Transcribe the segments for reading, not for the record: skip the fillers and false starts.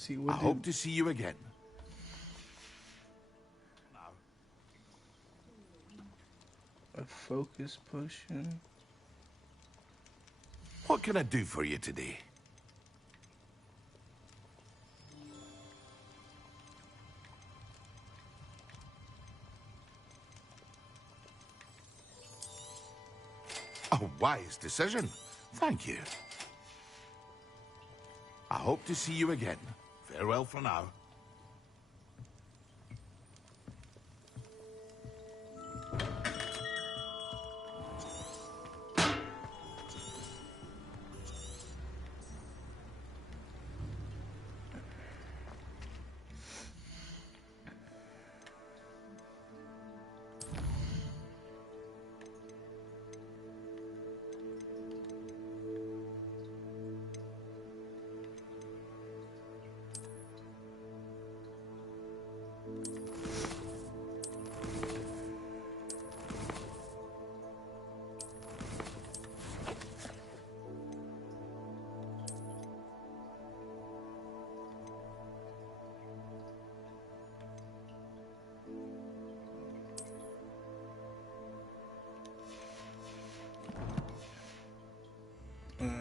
see what I hope to see you again. A focus potion. What can I do for you today? A wise decision. Thank you. I hope to see you again. Farewell for now.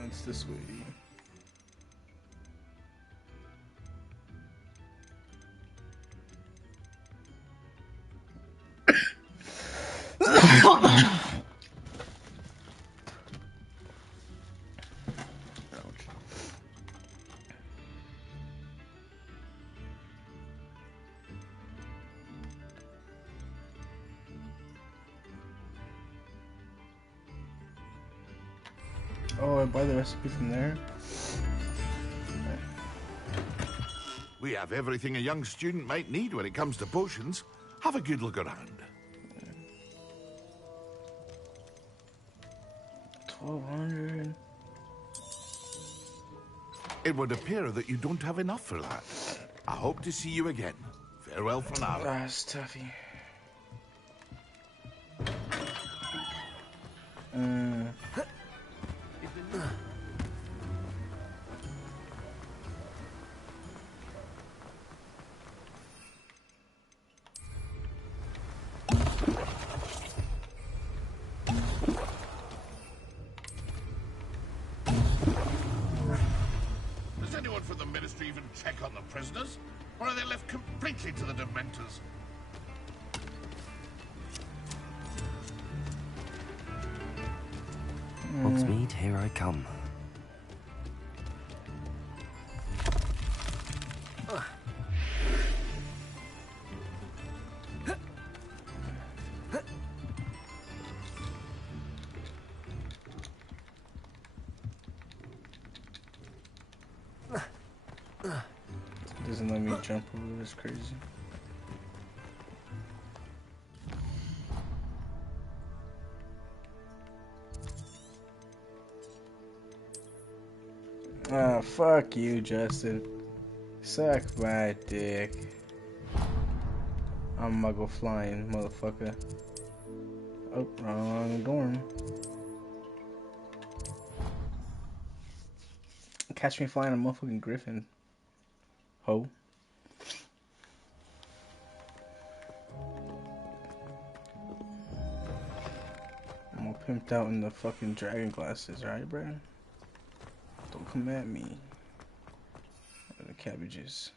It's this way. Oh, I buy the recipe from there. We have everything a young student might need when it comes to potions. Have a good look around. 1200. It would appear that you don't have enough for that. I hope to see you again. Farewell for now. Ah, it's toughy. Does anyone from the Ministry even check on the prisoners? Or are they left completely to the Dementors? Hogsmeade, here I come. Doesn't let me jump over this crazy. Ah, fuck you, Justin. Suck my dick. I'm Muggle flying, motherfucker. Oh, wrong dorm. Catch me flying a motherfucking griffin. Ho. I'm all pimped out in the fucking dragon glasses, right, bro? Don't come at me. The cabbages.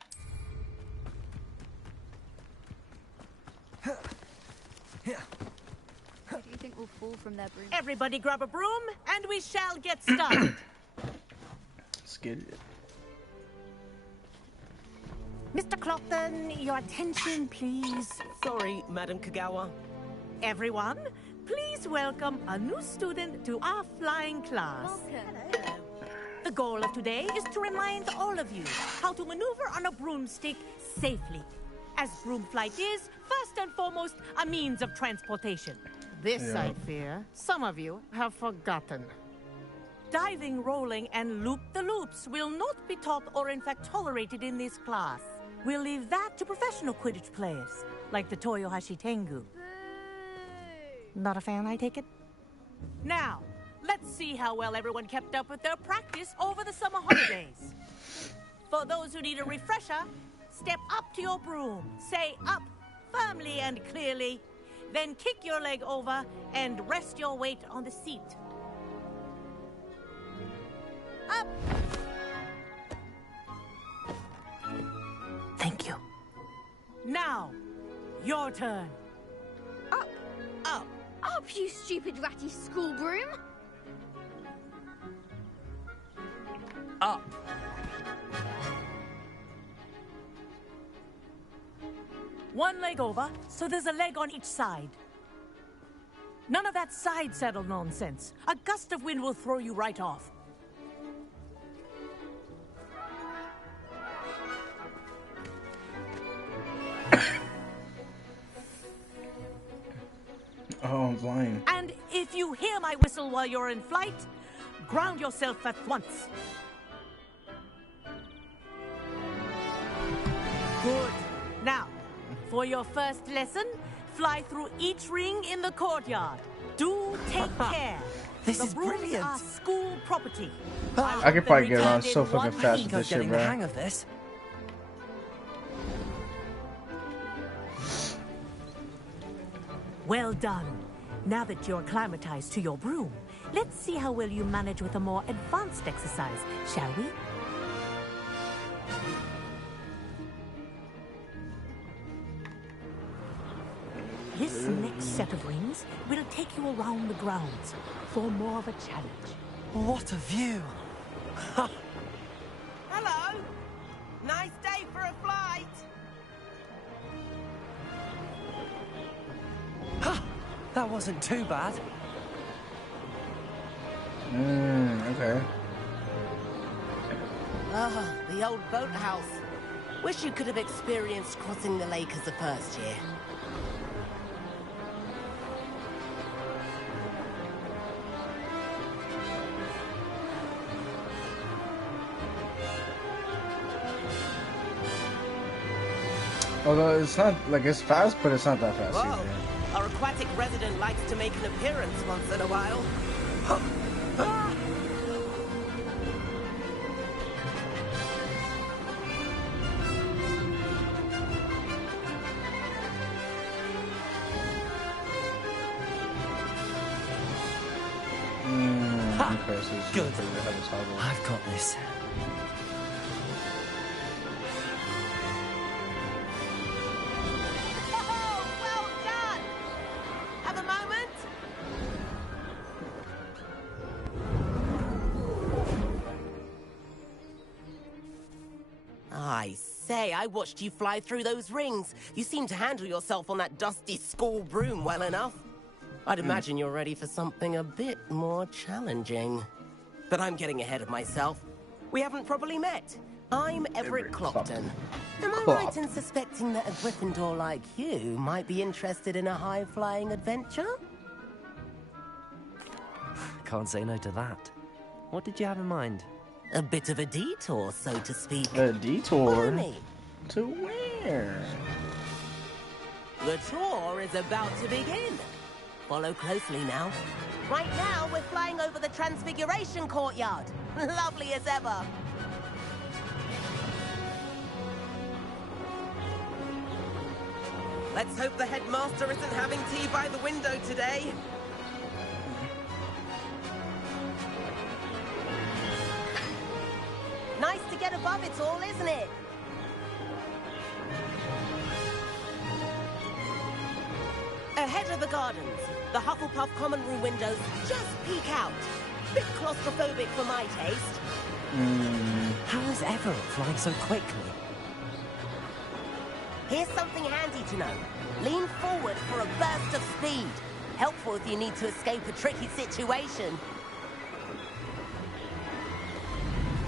Who do you think will fall from their broom? Everybody grab a broom, and we shall get started. Let's get it. Mr. Clopton, your attention, please. Sorry, Madam Kagawa. Everyone, please welcome a new student to our flying class. Welcome. The goal of today is to remind all of you how to maneuver on a broomstick safely. As broom flight is, first and foremost, a means of transportation. This, I fear, some of you have forgotten. Diving, rolling, and loop-the-loops will not be taught or in fact tolerated in this class. We'll leave that to professional Quidditch players, like the Toyohashi Tengu. Not a fan, I take it? Now, let's see how well everyone kept up with their practice over the summer holidays. For those who need a refresher, step up to your broom. Say up firmly and clearly. Then kick your leg over and rest your weight on the seat. Up. Thank you. Now, your turn. Up. Up. Up, you stupid ratty school broom. Up. One leg over, so there's a leg on each side. None of that side saddle nonsense. A gust of wind will throw you right off. Oh, I'm flying. And if you hear my whistle while you're in flight, ground yourself at once. Good. Now, for your first lesson, fly through each ring in the courtyard. Do take care. This the is brooms brilliant. are school property. I could probably get around so fucking one fast week. with I'm this shit, getting the bro. hang of this. Well done. Now that you're acclimatized to your broom, let's see how well you manage with a more advanced exercise, shall we? This next set of rings will take you around the grounds for more of a challenge. What a view. Hello. Nice day for a flight. That wasn't too bad. Okay. Ah, the old boathouse. Wish you could have experienced crossing the lake as a first year. Although it's not, like, it's fast, but it's not that fast Whoa. either. Our aquatic resident likes to make an appearance once in a while. Okay, so it's Good. pretty good. Have a toggle. I've got this. Oh, well done! Have a moment? I say, I watched you fly through those rings. You seem to handle yourself on that dusty school broom well enough. I'd imagine you're ready for something a bit more challenging. But I'm getting ahead of myself. We haven't properly met. I'm Everett Clopton. Am I right in suspecting that a Gryffindor like you might be interested in a high-flying adventure? Can't say no to that. What did you have in mind? A bit of a detour, so to speak. A detour? Follow me. To where? The tour is about to begin. Follow closely now. Right now, we're flying over the Transfiguration Courtyard. Lovely as ever. Let's hope the headmaster isn't having tea by the window today. Nice to get above it all, isn't it? Ahead of the gardens, the Hufflepuff common room windows just peek out. Bit claustrophobic for my taste. How is Everett flying so quickly? Here's something handy to know. Lean forward for a burst of speed. Helpful if you need to escape a tricky situation.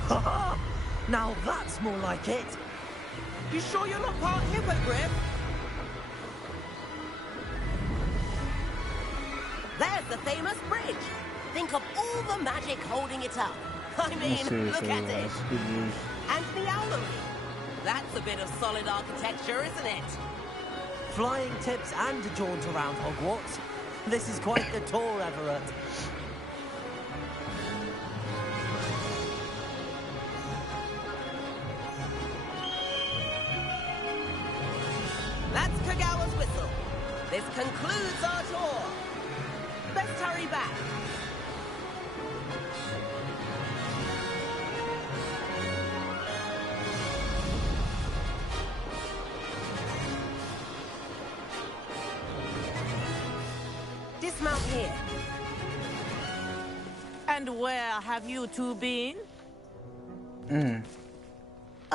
Ha! Now that's more like it. You sure you're not part hippogriff? There's the famous bridge. Think of all the magic holding it up. I mean, look at it. Good news. And the owlery. That's a bit of solid architecture, isn't it? Flying tips and a jaunt around Hogwarts. This is quite the tour, Everett. This concludes our tour. Best hurry back. Dismount here. And where have you two been?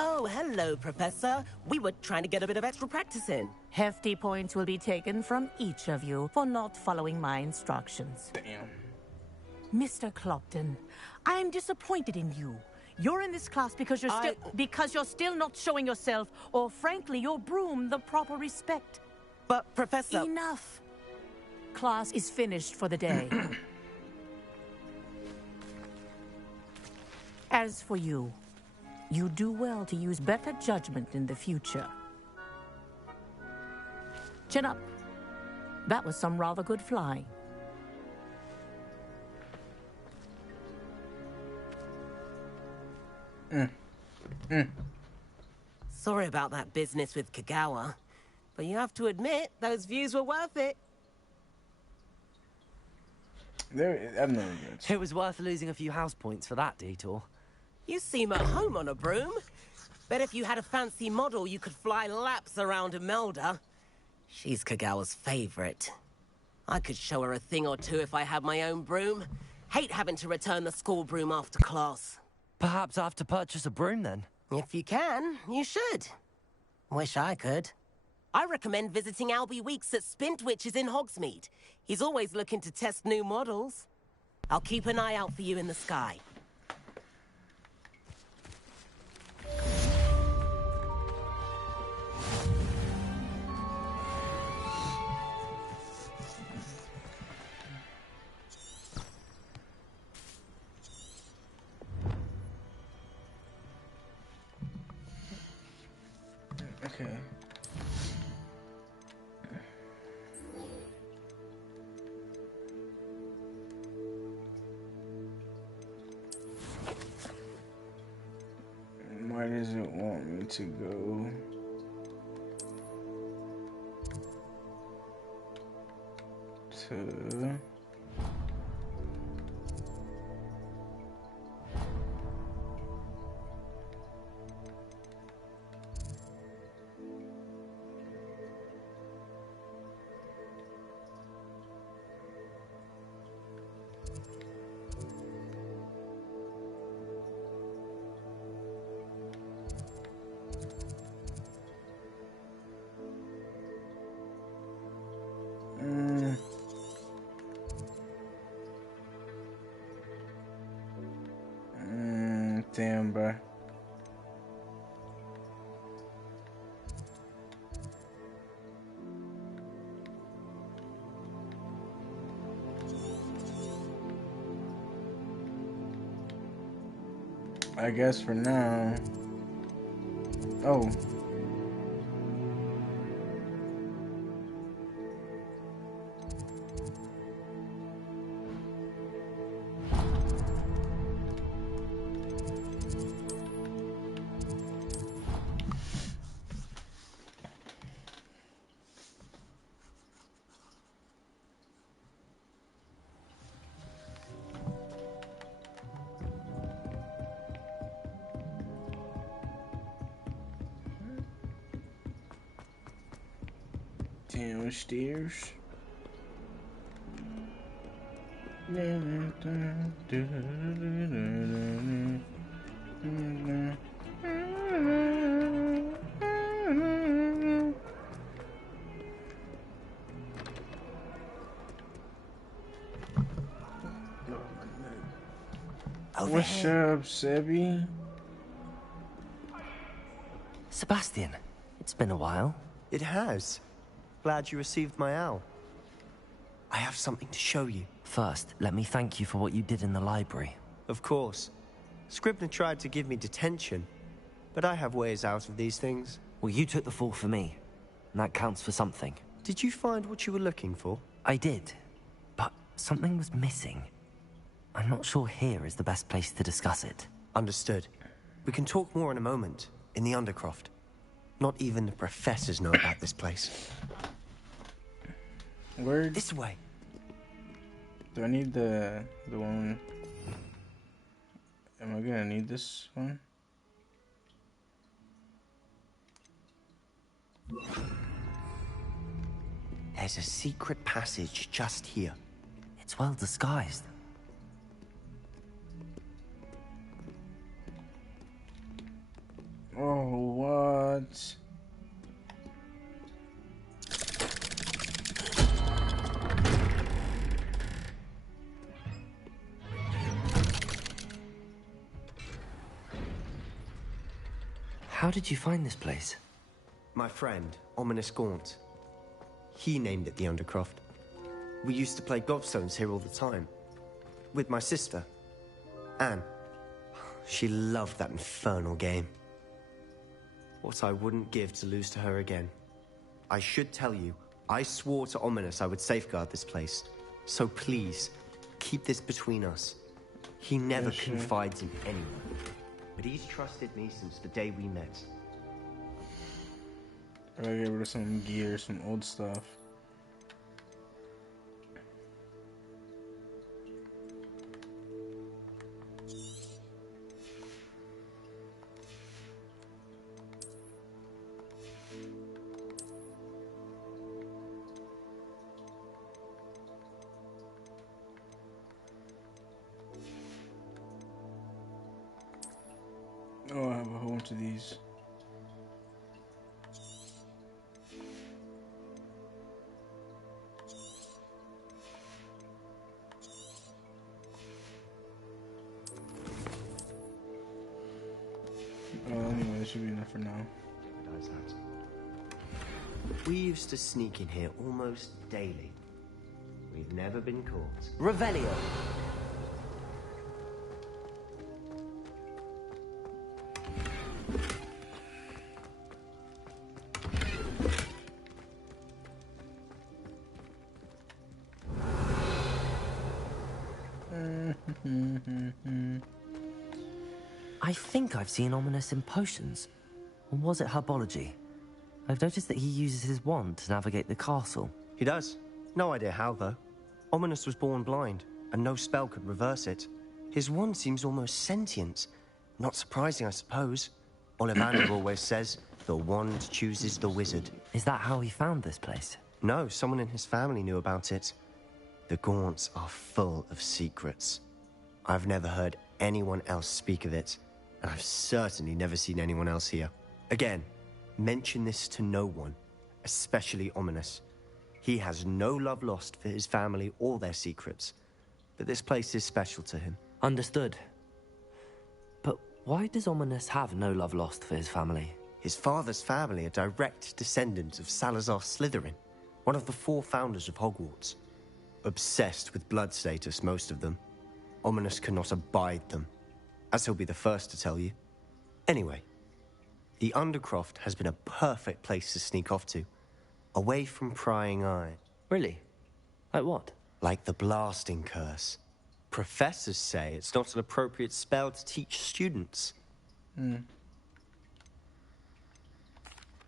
Oh, hello, Professor. We were trying to get a bit of extra practice in. Hefty points will be taken from each of you for not following my instructions. Damn. Mr. Clopton, I'm disappointed in you. You're in this class because you're still not showing yourself, or frankly, your broom, the proper respect. But, Professor... Enough. Class is finished for the day. As for you, you do well to use better judgment in the future. Chin up. That was some rather good flying. Sorry about that business with Kagawa, but you have to admit, those views were worth it. I'm not good. It was worth losing a few house points for that detour. You seem at home on a broom. Bet if you had a fancy model, you could fly laps around Imelda. She's Kagawa's favorite. I could show her a thing or two if I had my own broom. Hate having to return the school broom after class. Perhaps I have to purchase a broom then. If you can, you should. Wish I could. I recommend visiting Albie Weeks at Spintwitches in Hogsmeade. He's always looking to test new models. I'll keep an eye out for you in the sky. Okay. Why does it want me to go? To... Damn, bro. I guess for now. Oh. Downstairs. What's up, Sebby? Sebastian, it's been a while. It has. Glad you received my owl. I have something to show you. First, let me thank you for what you did in the library. Of course. Scribner tried to give me detention, but I have ways out of these things. Well, you took the fall for me, and that counts for something. Did you find what you were looking for? I did, but something was missing. I'm not sure here is the best place to discuss it. Understood. We can talk more in a moment, in the Undercroft. Not even the professors know about this place. Where? This way. Do I need the one? Am I gonna need this one? There's a secret passage just here. It's well disguised. Oh, what? How did you find this place? My friend, Ominous Gaunt. He named it the Undercroft. We used to play gobstones here all the time. With my sister, Anne. She loved that infernal game. What I wouldn't give to lose to her again. I should tell you, I swore to Ominous I would safeguard this place. So please, keep this between us. He never confides in anyone. But he's trusted me since the day we met. I gotta get rid of some gear, some old stuff. Oh, I have a whole bunch of these. Anyway, this should be enough for now. We used to sneak in here almost daily. We've never been caught. Revelio! I think I've seen Ominous in potions. Or was it herbology? I've noticed that he uses his wand to navigate the castle. He does. No idea how, though. Ominous was born blind, and no spell could reverse it. His wand seems almost sentient. Not surprising, I suppose. Ollivander always says, the wand chooses the wizard. Is that how he found this place? No, someone in his family knew about it. The Gaunts are full of secrets. I've never heard anyone else speak of it, and I've certainly never seen anyone else here. Again, mention this to no one, especially Ominous. He has no love lost for his family or their secrets, but this place is special to him. Understood. But why does Ominous have no love lost for his family? His father's family are direct descendants of Salazar Slytherin, one of the 4 founders of Hogwarts. Obsessed with blood status, most of them. Ominous cannot abide them, as he'll be the first to tell you. Anyway, the Undercroft has been a perfect place to sneak off to, away from prying eyes. Really? Like what? Like the blasting curse. Professors say it's not an appropriate spell to teach students.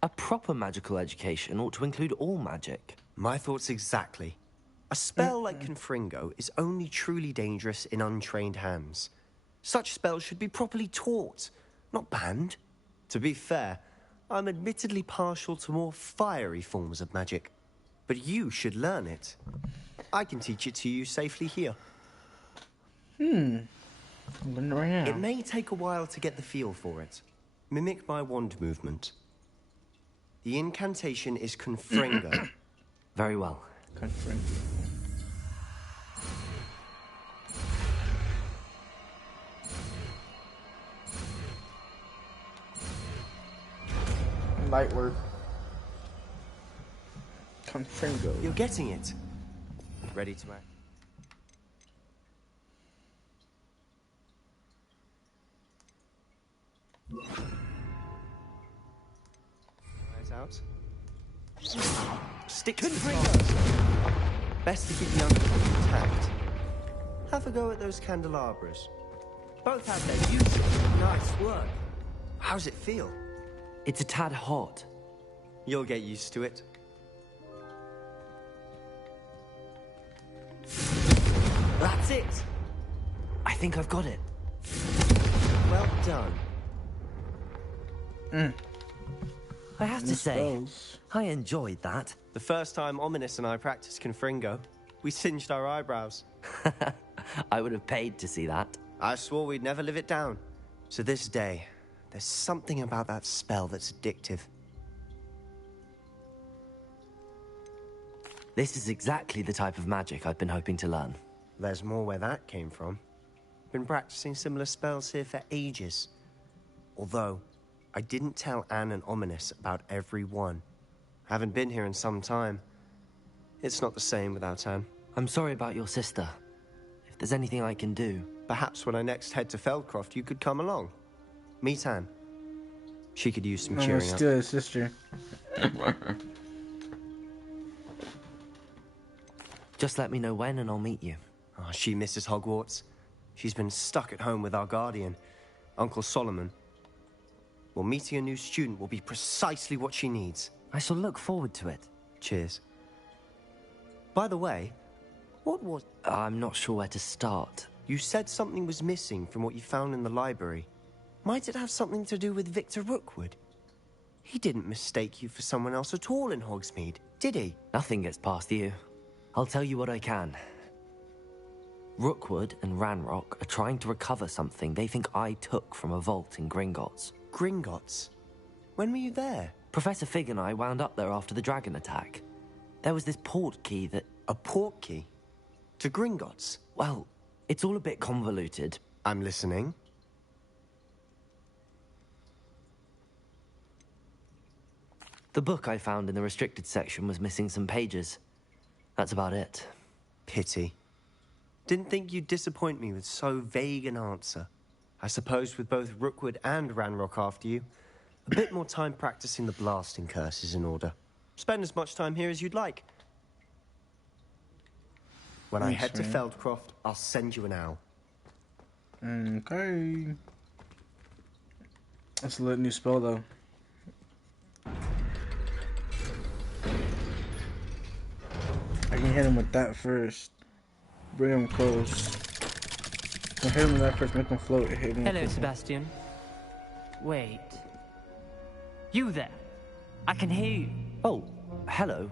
A proper magical education ought to include all magic. My thoughts exactly. A spell like Confringo is only truly dangerous in untrained hands. Such spells should be properly taught, not banned. To be fair, I'm admittedly partial to more fiery forms of magic. But you should learn it. I can teach it to you safely here. I'm learning right now. It may take a while to get the feel for it. Mimic my wand movement. The incantation is Confringo. Very well. Confirm. Light work. Confringo. You're getting it. Ready to act? Eyes out. Stick to the stars. Best to keep the undercroft intact. Have a go at those candelabras. Both have their uses. Nice work. How's it feel? It's a tad hot. You'll get used to it. it! I think I've got it. Well done. I have to say, I enjoyed that. The first time Ominous and I practiced Confringo, we singed our eyebrows. I would have paid to see that. I swore we'd never live it down. To this day, there's something about that spell that's addictive. This is exactly the type of magic I've been hoping to learn. There's more where that came from. Been practicing similar spells here for ages. Although, I didn't tell Anne and Ominous about every one. Haven't been here in some time. It's not the same without Anne. I'm sorry about your sister. If there's anything I can do... Perhaps when I next head to Feldcroft, you could come along. Meet Anne. She could use some cheering up. Still his sister. Just let me know when and I'll meet you. Oh, she misses Hogwarts. She's been stuck at home with our guardian, Uncle Solomon. Well, meeting a new student will be precisely what she needs. I shall look forward to it. Cheers. By the way, what was... I'm not sure where to start. You said something was missing from what you found in the library. Might it have something to do with Victor Rookwood? He didn't mistake you for someone else at all in Hogsmeade, did he? Nothing gets past you. I'll tell you what I can. Rookwood and Ranrock are trying to recover something they think I took from a vault in Gringotts. Gringotts? When were you there? Professor Fig and I wound up there after the dragon attack. There was this port key that... A port key? To Gringotts? Well, it's all a bit convoluted. I'm listening. The book I found in the restricted section was missing some pages. That's about it. Pity. Didn't think you'd disappoint me with so vague an answer. I suppose with both Rookwood and Ranrock after you, a bit more time practicing the blasting curse is in order. Spend as much time here as you'd like. When I head to Feldcroft, I'll send you an owl. Okay. That's a lit new spell, though. I can hit him with that first. Bring him close. I hit him with that first, make him float. Hit him. Hello, Sebastian. Wait. You there? I can hear you. Oh, hello.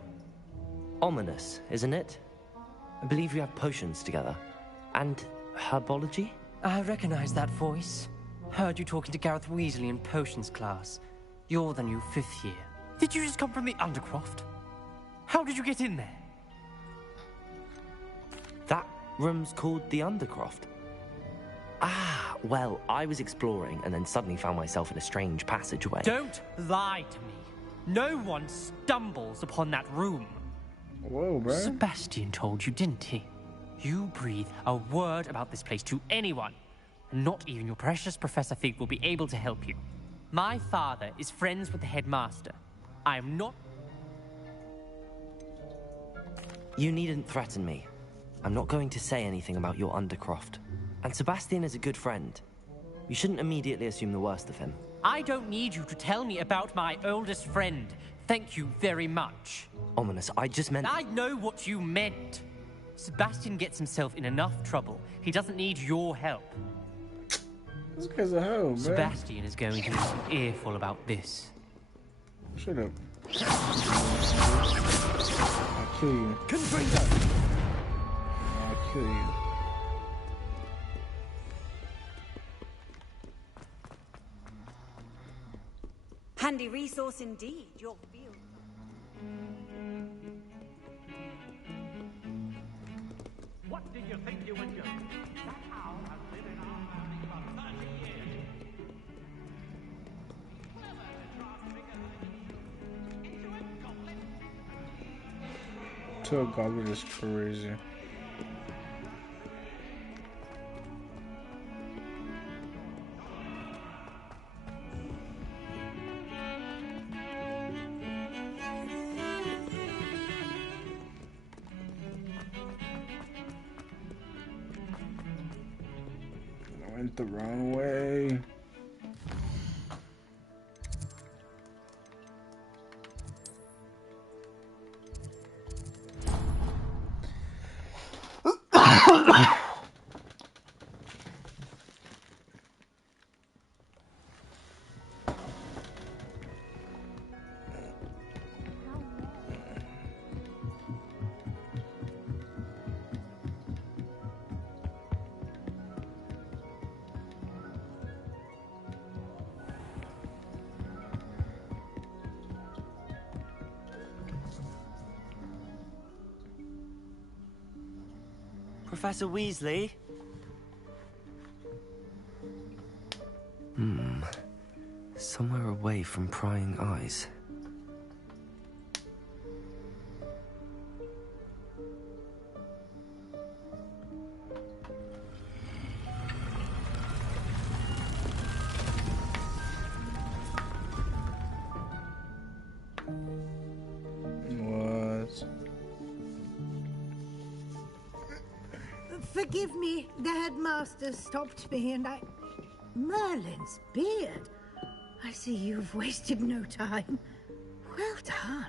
Ominous, isn't it? I believe we have potions together. And herbology? I recognize that voice. Heard you talking to Gareth Weasley in potions class. You're the new 5th year. Did you just come from the Undercroft? How did you get in there? That room's called the Undercroft. Ah, well, I was exploring and then suddenly found myself in a strange passageway. Don't lie to me. No one stumbles upon that room. Whoa, bro. Sebastian told you, didn't he? You breathe a word about this place to anyone, and not even your precious Professor Fig will be able to help you. My father is friends with the headmaster. I am not... You needn't threaten me. I'm not going to say anything about your Undercroft. And Sebastian is a good friend. You shouldn't immediately assume the worst of him. I don't need you to tell me about my oldest friend. Thank you very much. Ominous, I just meant... I know what you meant. Sebastian gets himself in enough trouble. He doesn't need your help. This guy's a hoe, bro. Sebastian is going to get an earful about this. Shut up. I'll kill you. I'll kill you. Handy resource indeed, your field. What did you think you were doing? That owl has lived in our family for 30 years. Clever to try to figure into a goblet. To a goblet is crazy. Went the wrong way. Professor Weasley? Somewhere away from prying eyes. Forgive me, the headmaster stopped me and I... Merlin's beard. I see you've wasted no time. Well done.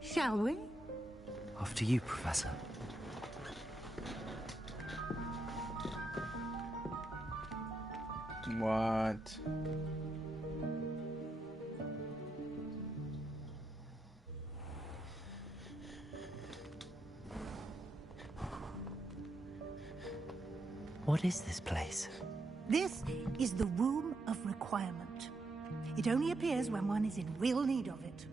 Shall we? After you, Professor. What? What is this place? This is the Room of Requirement. It only appears when one is in real need of it.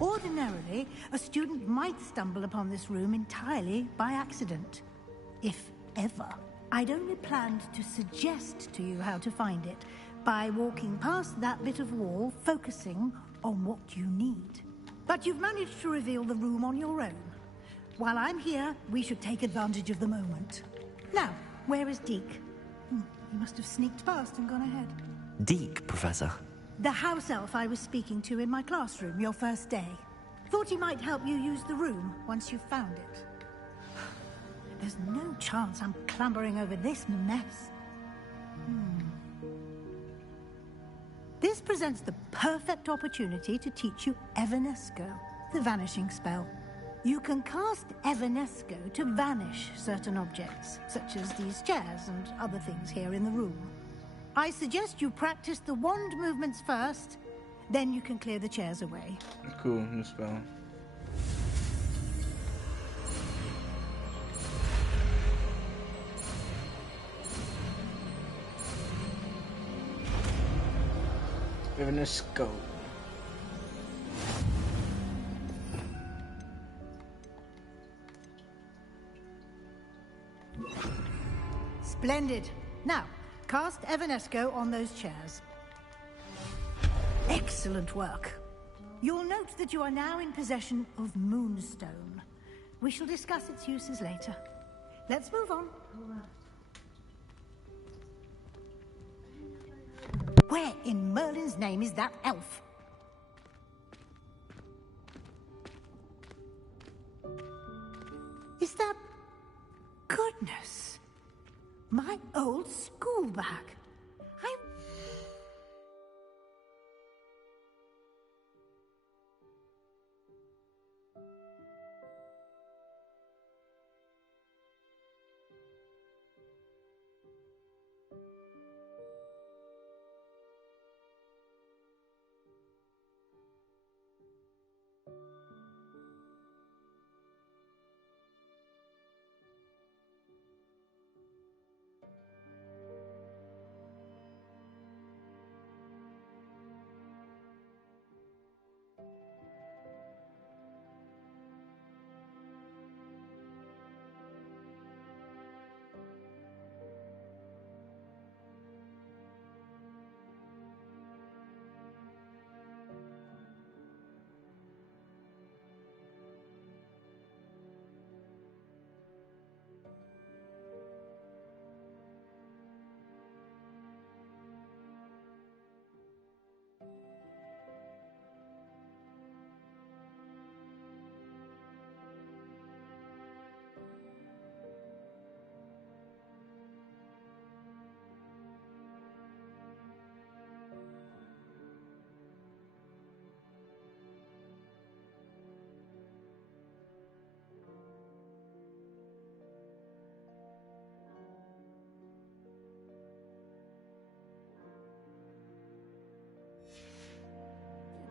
Ordinarily, a student might stumble upon this room entirely by accident. If ever. I'd only planned to suggest to you how to find it by walking past that bit of wall, focusing on what you need. But you've managed to reveal the room on your own. While I'm here, we should take advantage of the moment. Now, where is Deke? He must have sneaked past and gone ahead. Deke, Professor. The house elf I was speaking to in my classroom your first day. Thought he might help you use the room once you've found it. There's no chance I'm clambering over this mess. This presents the perfect opportunity to teach you Evanesco, the vanishing spell. You can cast Evanesco to vanish certain objects, such as these chairs and other things here in the room. I suggest you practice the wand movements first, then you can clear the chairs away. Cool, new spell. Evanesco. Splendid. Now, cast Evanesco on those chairs. Excellent work. You'll note that you are now in possession of Moonstone. We shall discuss its uses later. Let's move on. Where in Merlin's name is that elf? Is that... Goodness. My old school bag.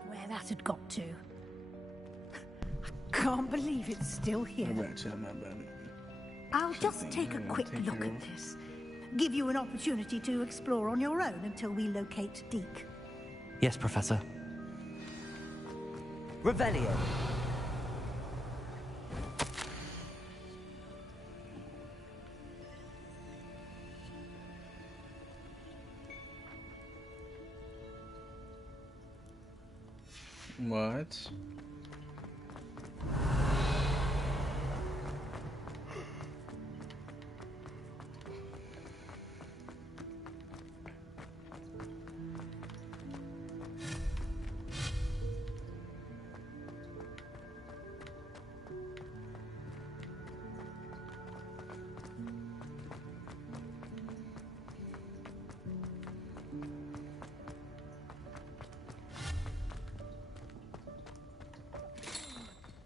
Where that had got to. I can't believe it's still here. I'll just take a quick look at this. Give you an opportunity to explore on your own until we locate Deke. Yes, Professor. Revelio. What?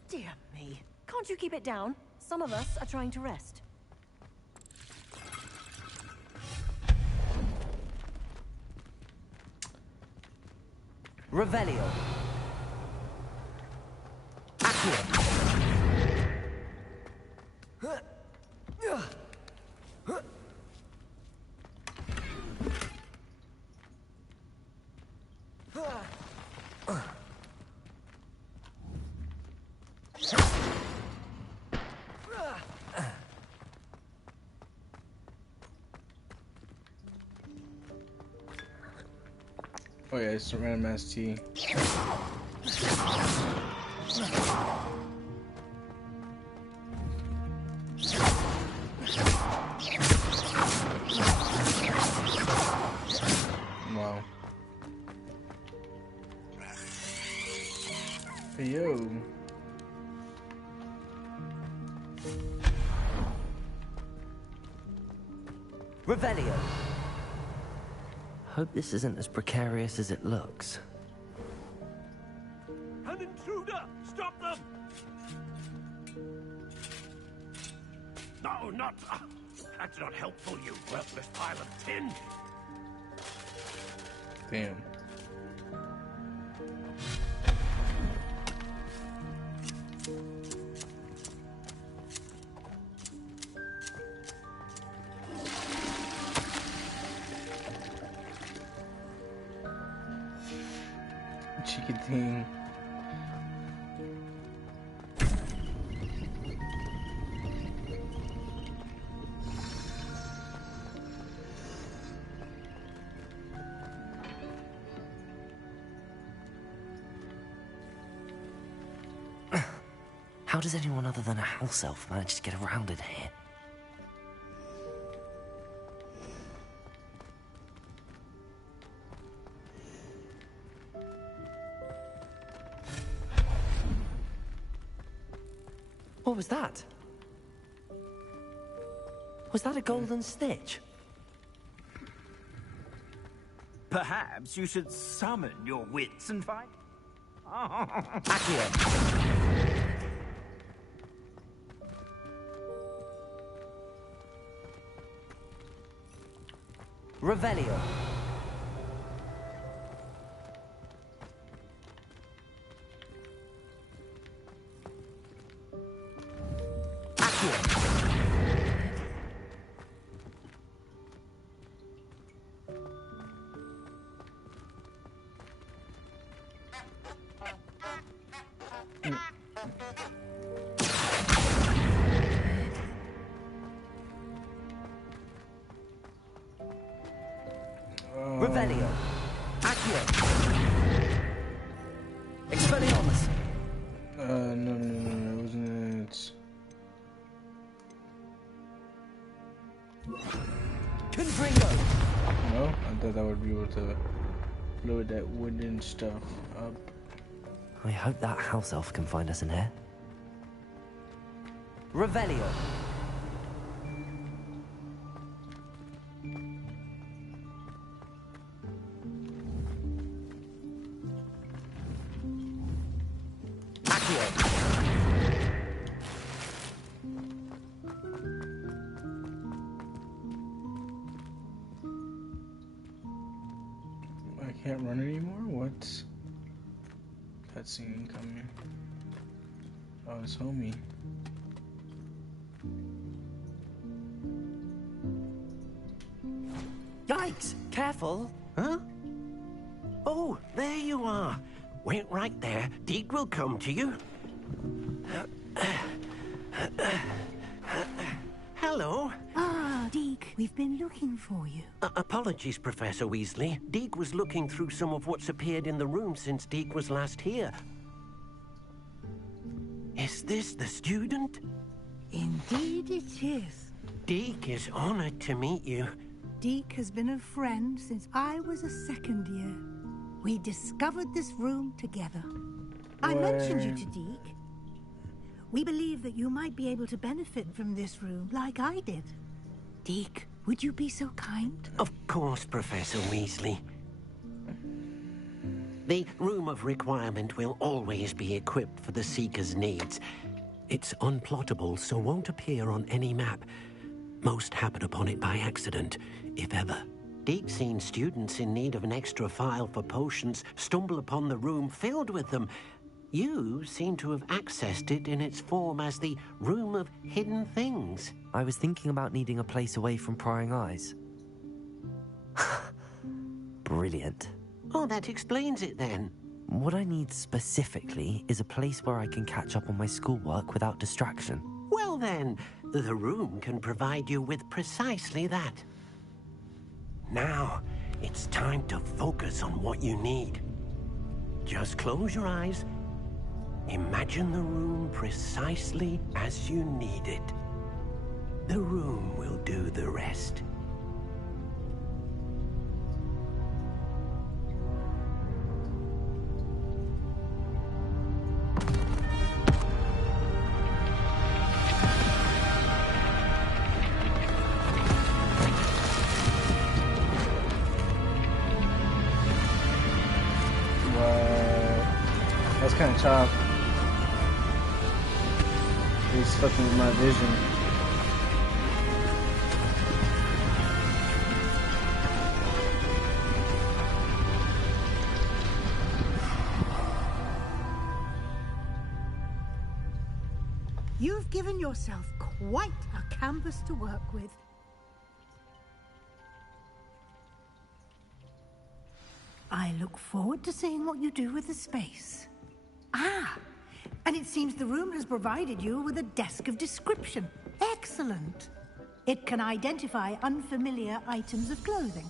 Dear me. Can't you keep it down? Some of us are trying to rest. Revelio. Accio. Oh yeah, it's a random ass T. Wow. Hey yo. Revelio. Hope this isn't as precarious as it looks. An intruder! Stop them! No, not... that's not helpful, you worthless pile of tin! Damn. Cheeky thing. How does anyone other than a house elf manage to get around in here? What was that? Was that a golden snitch? Perhaps you should summon your wits and fight. Accio. Revelio. Accio. Revelio. Accio. Expelliarmus. No, it wasn't it. Confringo. No? I thought that would be able to load that wooden stuff up. I hope that house elf can find us in here. Revelio. I can't run anymore? What? Cutscene incoming. Oh, it's homie. Yikes! Careful! Huh? Oh, there you are. Wait right there. Deke will come to you. Hello. Ah, Deke, we've been looking for you. Apologies, Professor Weasley. Deke was looking through some of what's appeared in the room since Deke was last here. Is this the student? Indeed it is. Deke is honored to meet you. Deke has been a friend since I was a second year. We discovered this room together. I mentioned you to Deke. We believe that you might be able to benefit from this room like I did. Deke, would you be so kind? Of course, Professor Weasley. The Room of Requirement will always be equipped for the Seeker's needs. It's unplottable, so won't appear on any map. Most happen upon it by accident, if ever. Deke's seen students in need of an extra file for potions stumble upon the room filled with them. You seem to have accessed it in its form as the Room of Hidden Things. I was thinking about needing a place away from prying eyes. Brilliant. Oh, that explains it then. What I need specifically is a place where I can catch up on my schoolwork without distraction. Well then, the room can provide you with precisely that. Now, it's time to focus on what you need. Just close your eyes. Imagine the room precisely as you need it. The room will do the rest. That's kind of chopped. He's fucking with my vision. You've given yourself quite a canvas to work with. I look forward to seeing what you do with the space. Ah, and it seems the room has provided you with a desk of description. Excellent. It can identify unfamiliar items of clothing.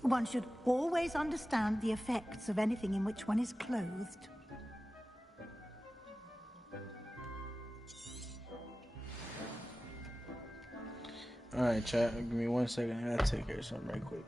One should always understand the effects of anything in which one is clothed. Alright, chat, give me 1 second. I gotta take care of something right quick.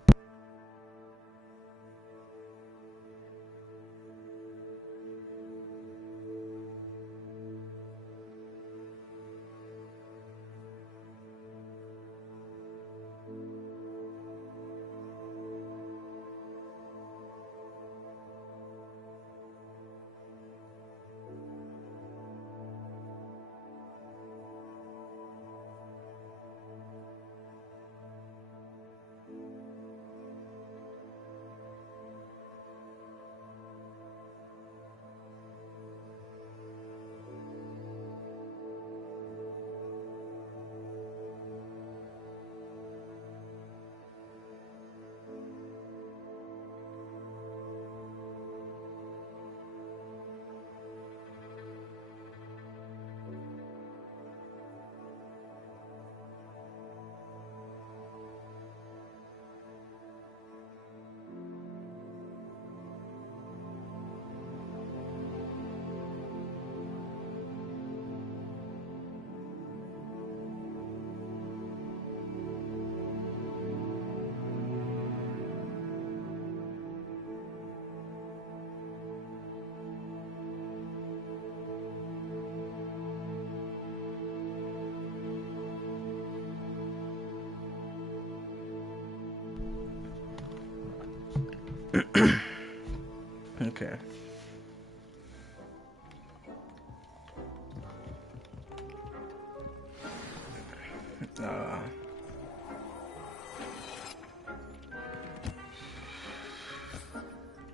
Okay.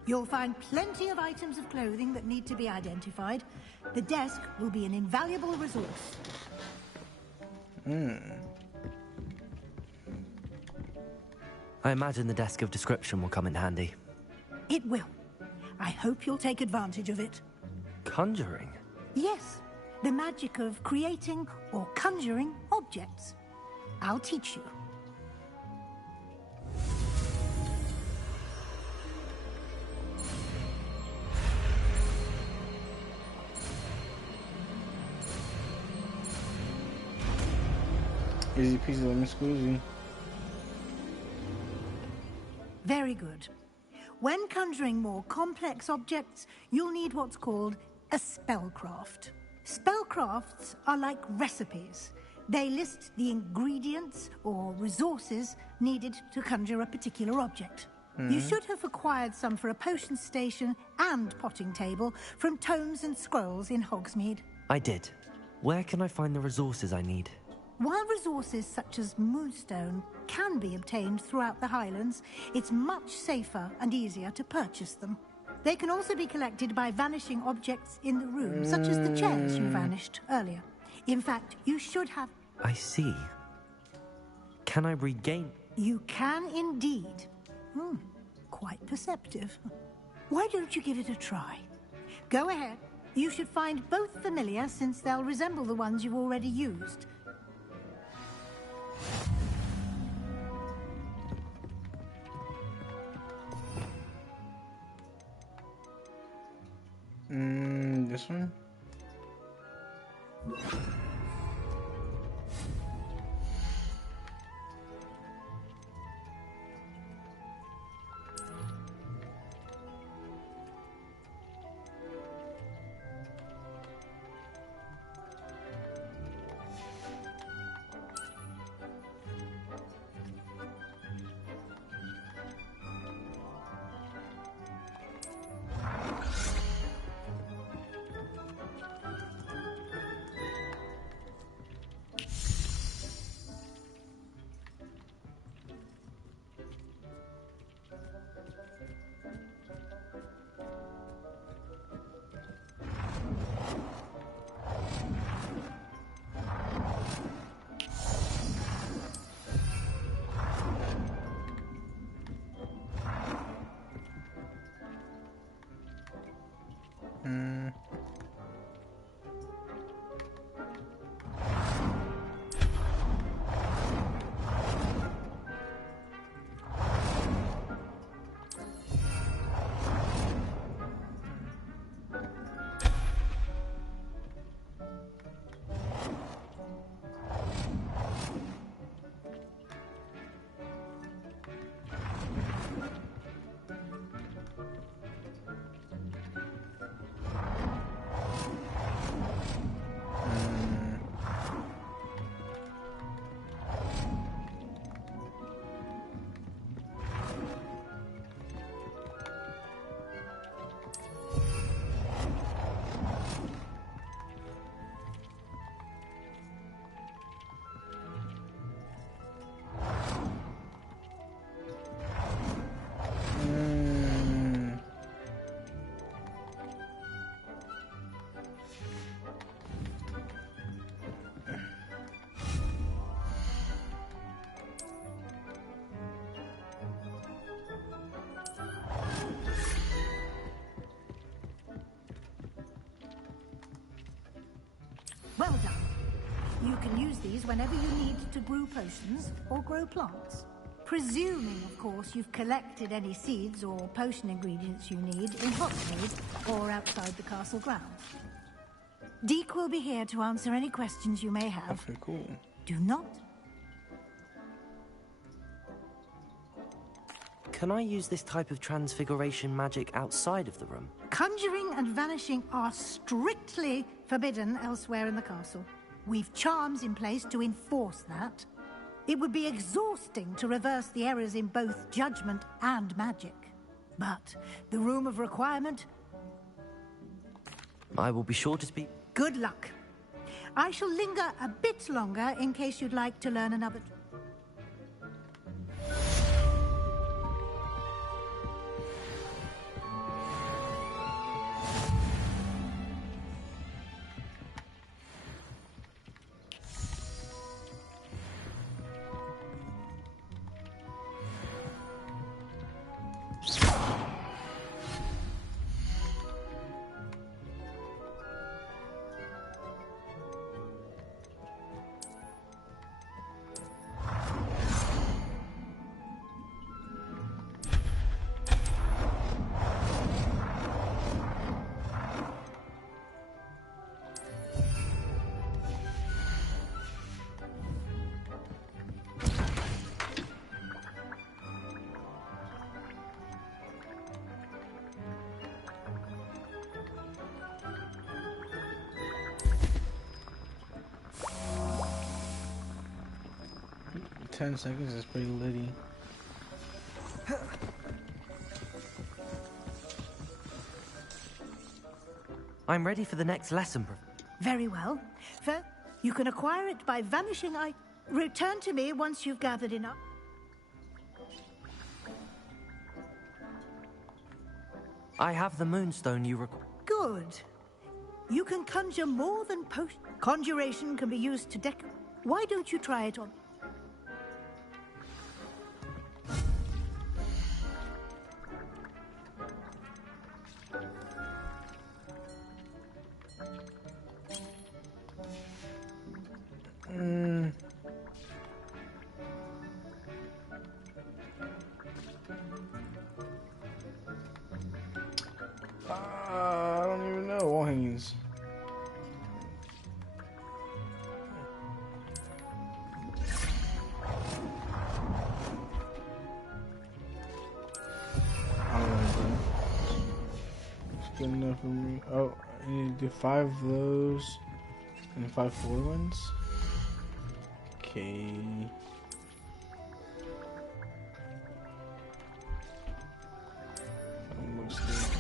You'll find plenty of items of clothing that need to be identified. The desk will be an invaluable resource. I imagine the desk of description will come in handy. It will. I hope you'll take advantage of it. Conjuring? Yes, the magic of creating or conjuring objects. I'll teach you. Easy peasy, lemon squeezy. Very good. When conjuring more complex objects, you'll need what's called a spellcraft. Spellcrafts are like recipes. They list the ingredients or resources needed to conjure a particular object. You should have acquired some for a potion station and potting table from tomes and scrolls in Hogsmeade. I did. Where can I find the resources I need? While resources such as moonstone can be obtained throughout the Highlands, it's much safer and easier to purchase them. They can also be collected by vanishing objects in the room, such as the chairs you vanished earlier. In fact, you should have... I see. Can I regain... You can indeed. Quite perceptive. Why don't you give it a try? Go ahead. You should find both familiar, since they'll resemble the ones you've already used. This one? Well done. You can use these whenever you need to brew potions or grow plants. Presuming, of course, you've collected any seeds or potion ingredients you need in Hogsmeade or outside the castle grounds. Deke will be here to answer any questions you may have. Okay, cool. Do not... Can I use this type of transfiguration magic outside of the room? Conjuring and vanishing are strictly forbidden elsewhere in the castle. We've charms in place to enforce that. It would be exhausting to reverse the errors in both judgment and magic. But the Room of Requirement... I will be sure to speak... Good luck. I shall linger a bit longer in case you'd like to learn another... 10 seconds is pretty litty. I'm ready for the next lesson. Very well. First, you can acquire it by vanishing. Return to me once you've gathered enough. I have the moonstone you require. Good. You can conjure more than potion. Conjuration can be used to decorate. Why don't you try it on? I don't even know. Wall hangings. I don't know, bro. It's good enough for me. Oh, I need to do 5 of those and 5 4 ones. Okay. Looks good.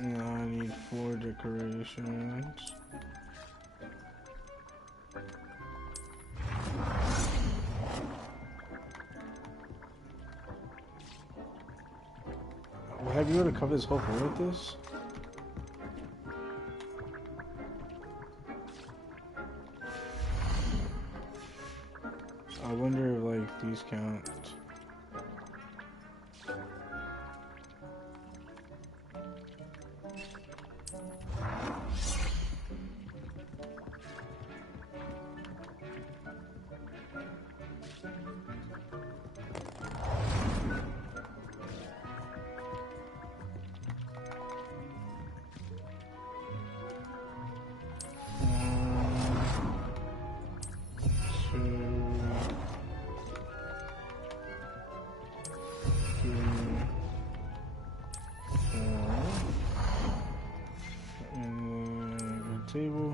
Now I need 4 decorations. Would I be able to cover this whole floor with this? I wonder if like these count. Table.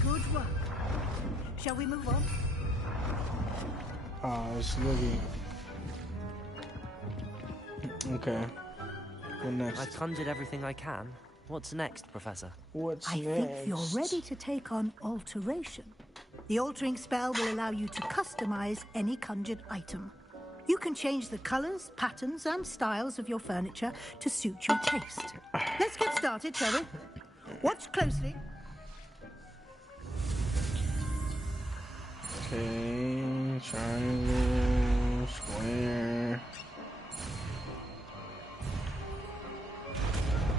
Good work. Shall we move on? It's Libby. Okay. What next? I've conjured everything I can. What's next, Professor? What's I think you're ready to take on alteration. The altering spell will allow you to customize any conjured item. You can change the colors, patterns, and styles of your furniture to suit your taste. Let's get started, shall we? Watch closely. Okay, triangle, square.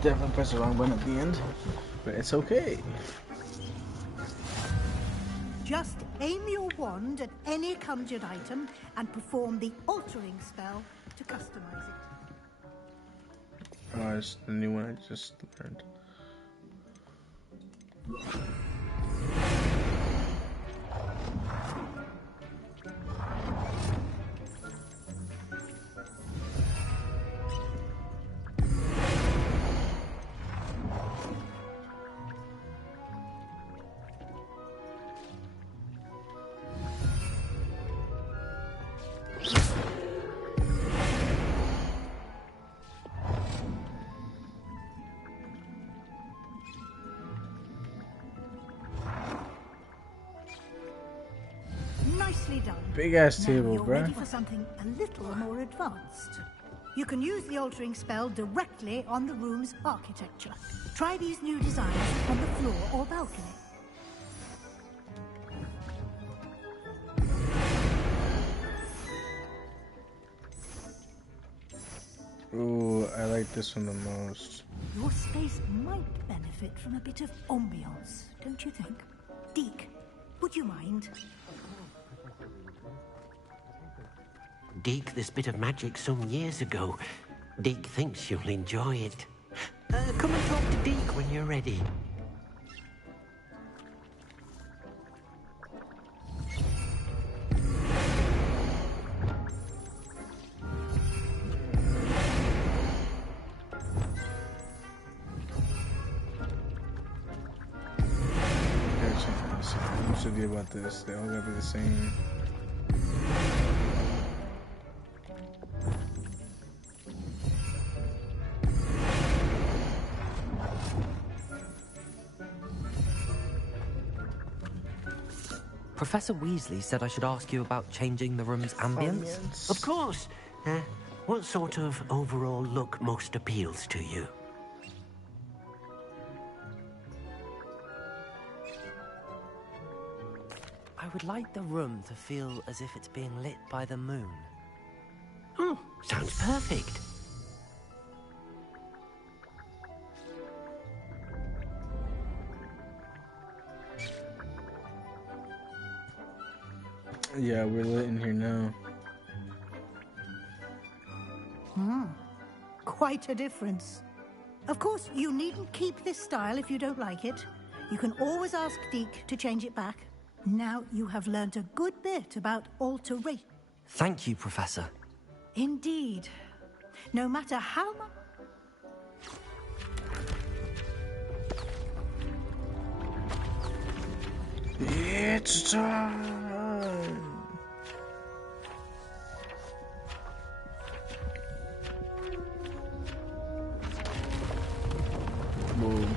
Definitely pressed the wrong button at the end, but it's okay. Just aim your wand at any conjured item and perform the altering spell to customize it. Oh, it's the new one I just learned. Nicely done. Big ass Now table, you're bruh. ready for something a little more advanced. You can use the altering spell directly on the room's architecture. Try these new designs on the floor or balcony. Ooh, I like this one the most. Your space might benefit from a bit of ambiance, don't you think? Deke, would you mind? Deke this bit of magic some years ago. Deke thinks you'll enjoy it. Come and talk to Deke when you're ready. What's the deal about this? They all gotta be the same. Professor Weasley said I should ask you about changing the room's ambience. Of course. What sort of overall look most appeals to you? I would like the room to feel as if it's being lit by the moon. Oh, sounds perfect. Yeah, we're lit in here now. Quite a difference. Of course, you needn't keep this style if you don't like it. You can always ask Deke to change it back. Now you have learnt a good bit about alteration. Thank you, Professor. Indeed. No matter how much... It's time! Boom.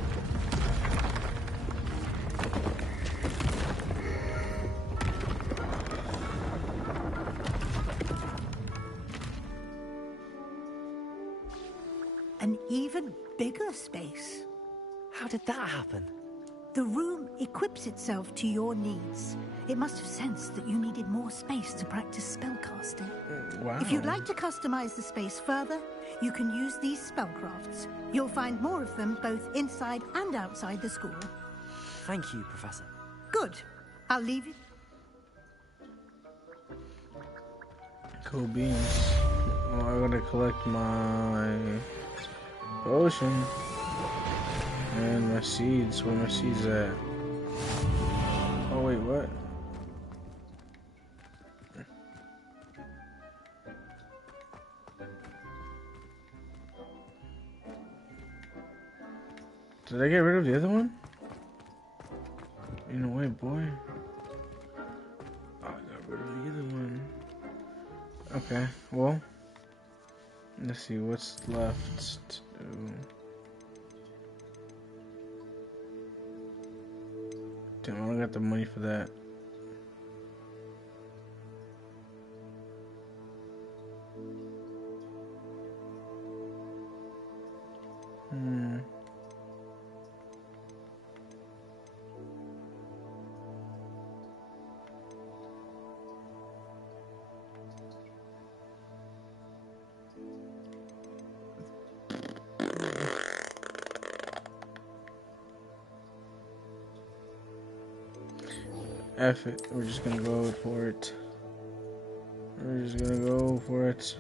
An even bigger space. How did that happen? The room equips itself to your needs. It must have sensed that you needed more space to practice spellcasting. Wow. If you'd like to customize the space further, you can use these spellcrafts. You'll find more of them both inside and outside the school. Thank you, Professor. Good. I'll leave you. Cool beans. Well, I'm gonna collect my potion and my seeds. Where my seeds at? Oh wait, what? Did I get rid of the other one? In a way, boy. Oh, I got rid of the other one. Okay, well, let's see what's left to do. Damn, I don't got the money for that. F it, we're just gonna go for it. We're just gonna go for it.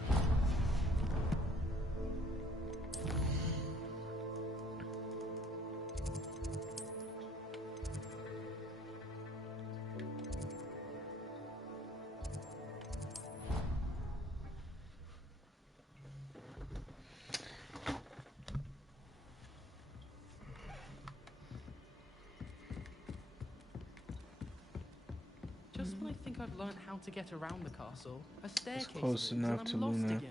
Just when I think I've learned how to get around the castle, a staircase It's close leads enough and to I'm lost Luna. again.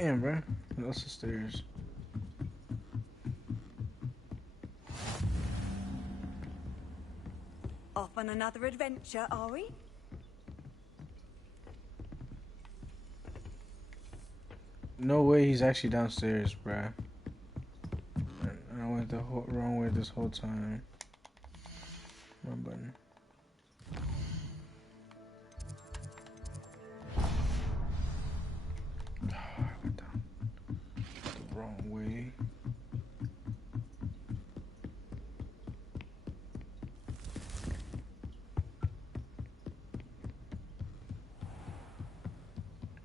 Damn, bro. That's the stairs. Off on another adventure, are we? No way he's actually downstairs, bruh. I went the wrong way this whole time. My button. I went down the wrong way.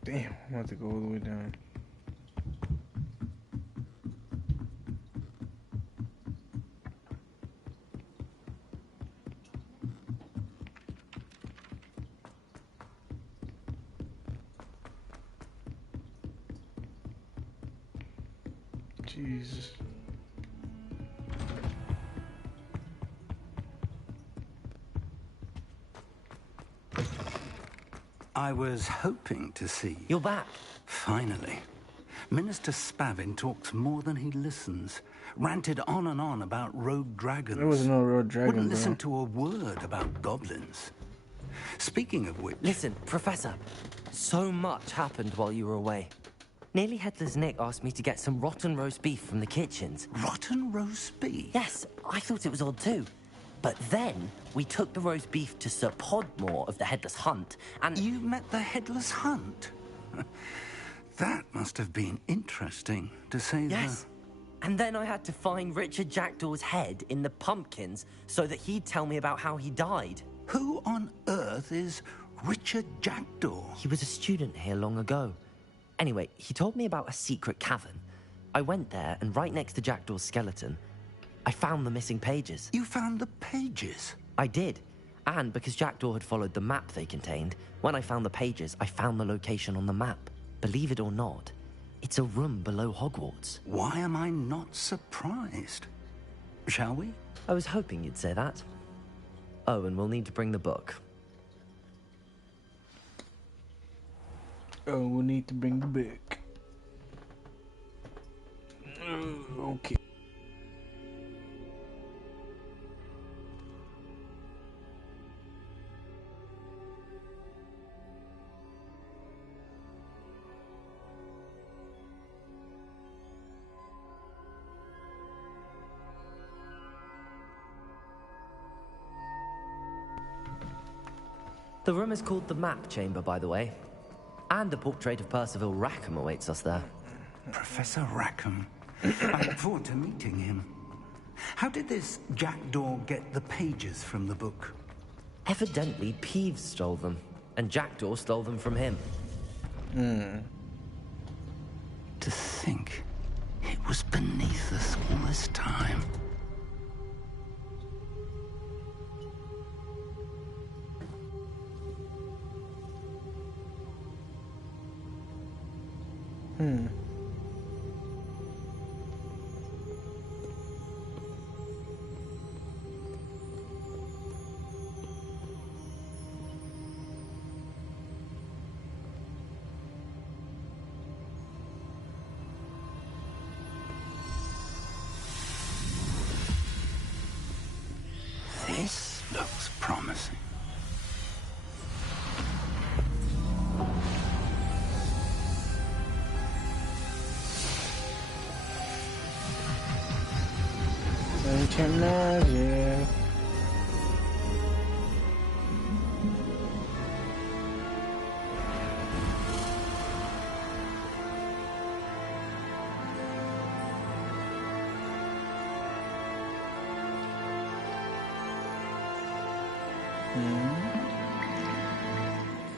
Damn, I'm about to go all the way down. Jesus. I was hoping to see... You're back. Finally. Minister Spavin talks more than he listens. Ranted on and on about rogue dragons. There was no rogue dragon, Wouldn't listen bro. to a word about goblins. Speaking of which... Listen, Professor. So much happened while you were away. Nearly Headless Nick asked me to get some rotten roast beef from the kitchens. Rotten roast beef? Yes, I thought it was odd too. But then, we took the roast beef to Sir Podmore of the Headless Hunt, and... You met the Headless Hunt? That must have been interesting, to say the... Yes. And then I had to find Richard Jackdaw's head in the pumpkins so that he'd tell me about how he died. Who on earth is Richard Jackdaw? He was a student here long ago. Anyway, he told me about a secret cavern. I went there, and right next to Jackdaw's skeleton, I found the missing pages. You found the pages? I did. And because Jackdaw had followed the map they contained, when I found the pages, I found the location on the map. Believe it or not, it's a room below Hogwarts. Why am I not surprised? Shall we? I was hoping you'd say that. Oh, and we'll need to bring the book. Oh, we'll need to bring the book. Okay. The room is called the Map Chamber, by the way. And a portrait of Percival Rackham awaits us there. Professor Rackham. I look forward to meeting him. How did this Jackdaw get the pages from the book? Evidently, Peeves stole them, and Jackdaw stole them from him. To think it was beneath us all this time. This looks promising. Ancient magic.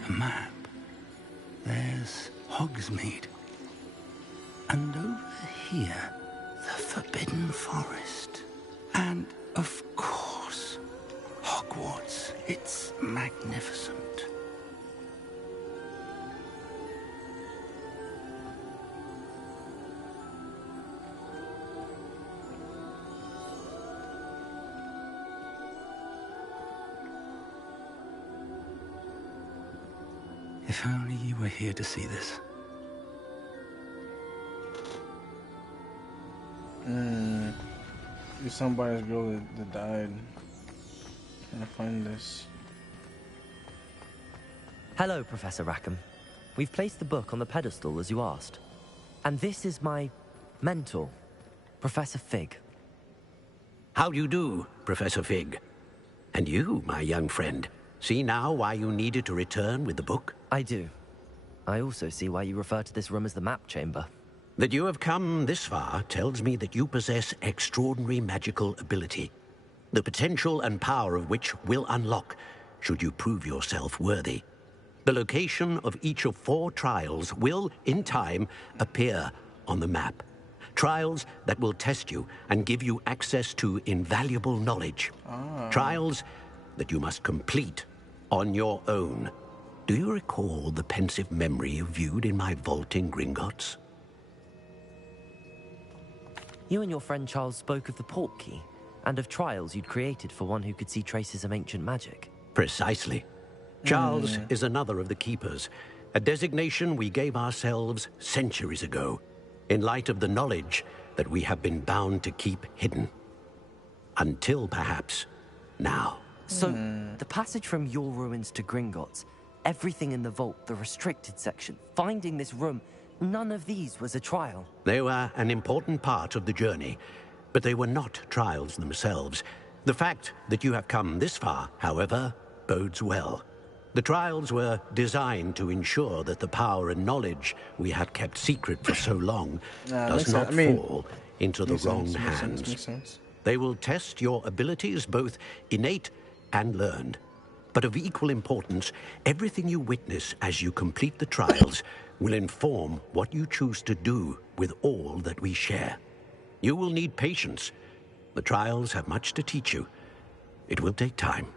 A map. There's Hogsmeade. And over here, the Forbidden Forest. And, of course, Hogwarts. It's magnificent. If only you were here to see this. You're somebody's girl that died. Can I find this? Hello, Professor Rackham. We've placed the book on the pedestal as you asked. And this is my mentor, Professor Fig. How do you do, Professor Fig? And you, my young friend, see now why you needed to return with the book? I do. I also see why you refer to this room as the map chamber. That you have come this far tells me that you possess extraordinary magical ability, the potential and power of which will unlock should you prove yourself worthy. The location of each of 4 trials will, in time, appear on the map. Trials that will test you and give you access to invaluable knowledge. Trials that you must complete on your own. Do you recall the pensive memory you viewed in my vault in Gringotts? You and your friend Charles spoke of the port key, and of trials you'd created for one who could see traces of ancient magic. Precisely. Charles is another of the Keepers, a designation we gave ourselves centuries ago, in light of the knowledge that we have been bound to keep hidden. Until, perhaps, now. So, the passage from your ruins to Gringotts, everything in the vault, the restricted section, finding this room, none of these was a trial. They were an important part of the journey, but they were not trials themselves. The fact that you have come this far, however, bodes well. The trials were designed to ensure that the power and knowledge we have kept secret for so long does not fall into the wrong hands. They will test your abilities, both innate and learned. But of equal importance, everything you witness as you complete the trials will inform what you choose to do with all that we share. You will need patience. The trials have much to teach you. It will take time.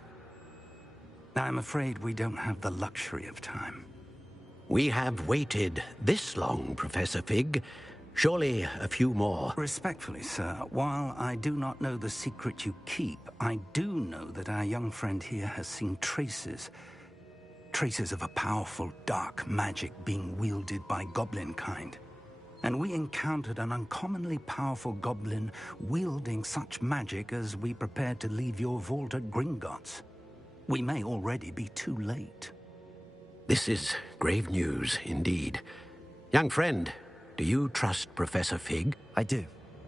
I'm afraid we don't have the luxury of time. We have waited this long, Professor Fig. Surely a few more. Respectfully, sir, while I do not know the secret you keep, I do know that our young friend here has seen traces of a powerful dark magic being wielded by goblin kind. And we encountered an uncommonly powerful goblin wielding such magic as we prepared to leave your vault at Gringotts. We may already be too late. This is grave news, indeed. Young friend, do you trust Professor Fig? I do.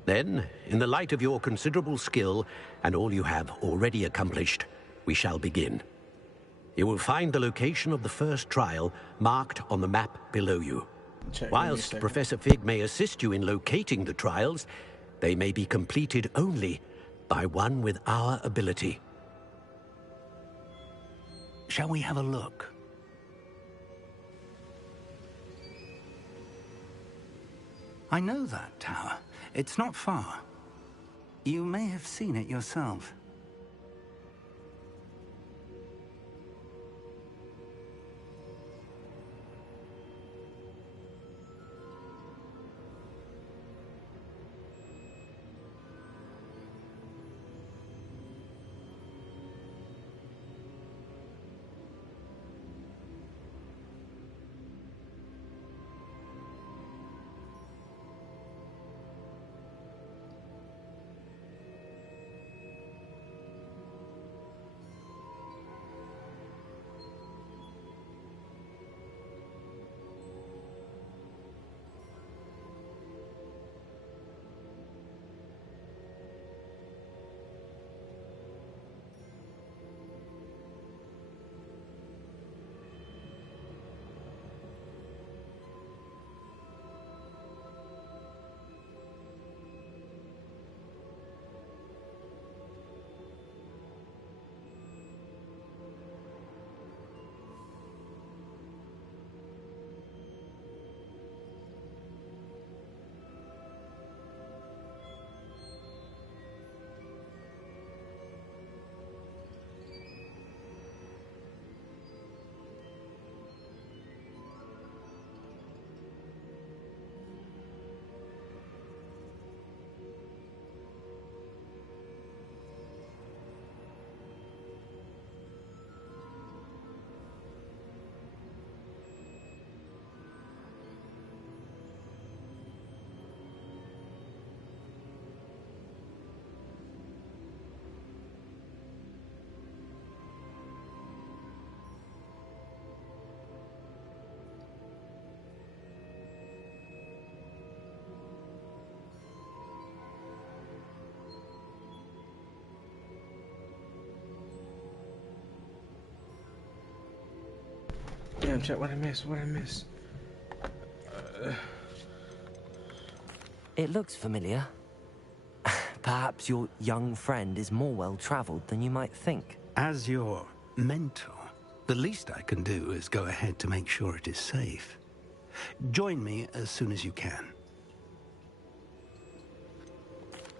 Then, in the light of your considerable skill and all you have already accomplished, we shall begin. You will find the location of the first trial marked on the map below you. Whilst Professor Fig may assist you in locating the trials, they may be completed only by one with our ability. Shall we have a look? I know that tower. It's not far. You may have seen it yourself. Damn, chat, what I miss? What I miss? It looks familiar. Perhaps your young friend is more well-traveled than you might think. As your mentor, the least I can do is go ahead to make sure it is safe. Join me as soon as you can.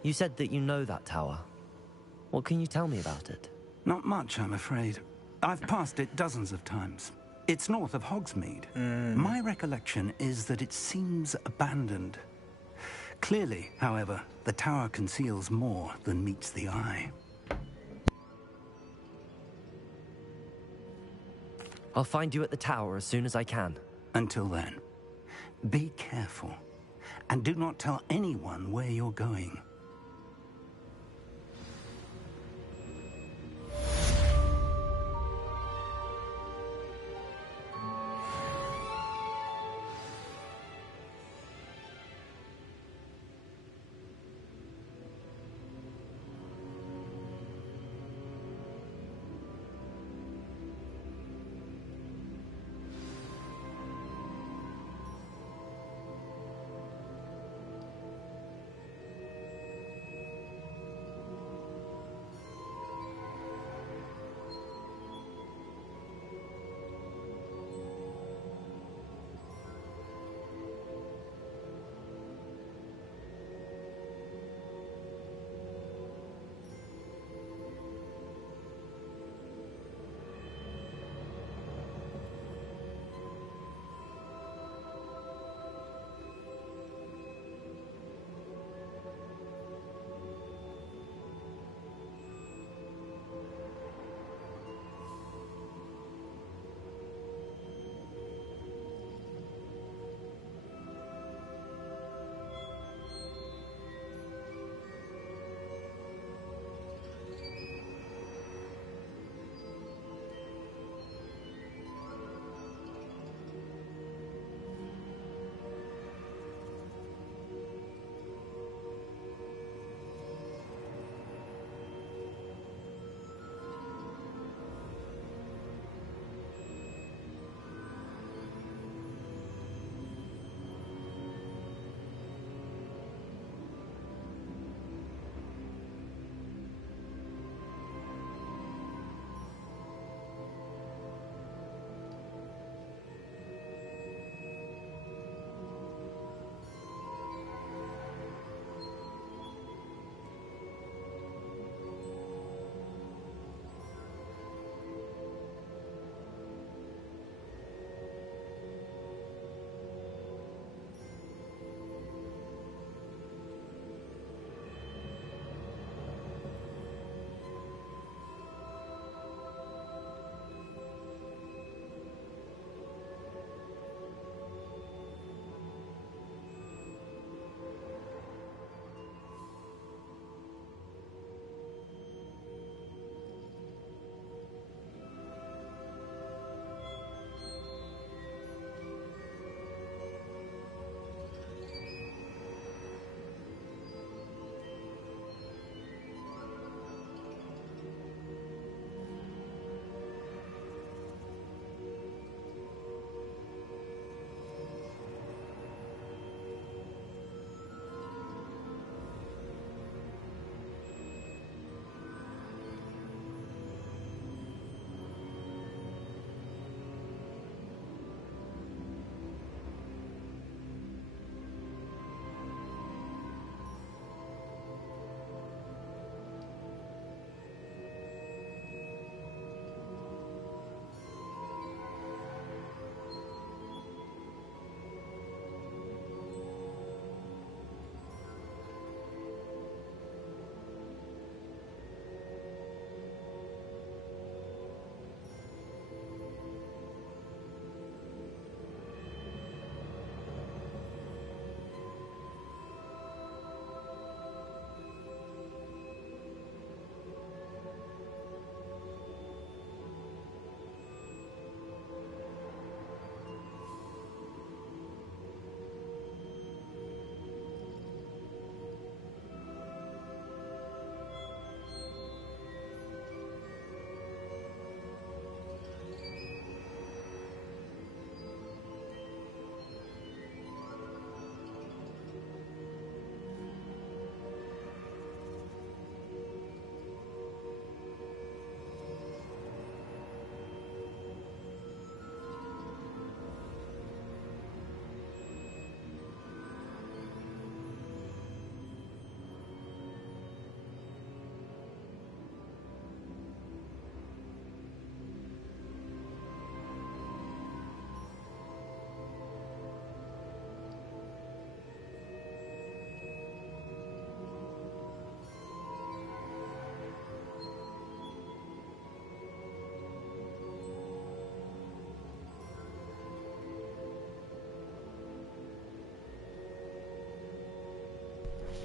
You said that you know that tower. What can you tell me about it? Not much, I'm afraid. I've passed it dozens of times. It's north of Hogsmeade. My recollection is that it seems abandoned. Clearly, however, the tower conceals more than meets the eye. I'll find you at the tower as soon as I can. Until then, be careful, and do not tell anyone where you're going.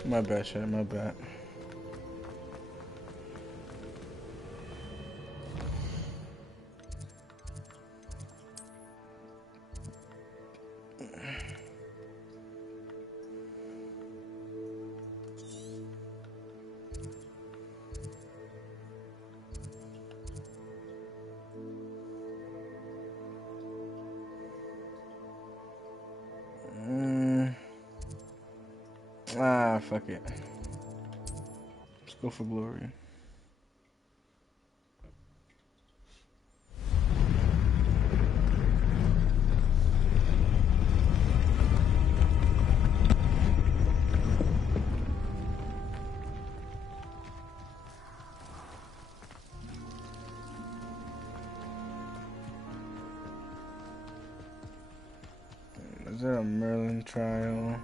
My bad, chat. My bad. Fuck it. Let's go for glory. Is that a Merlin trial?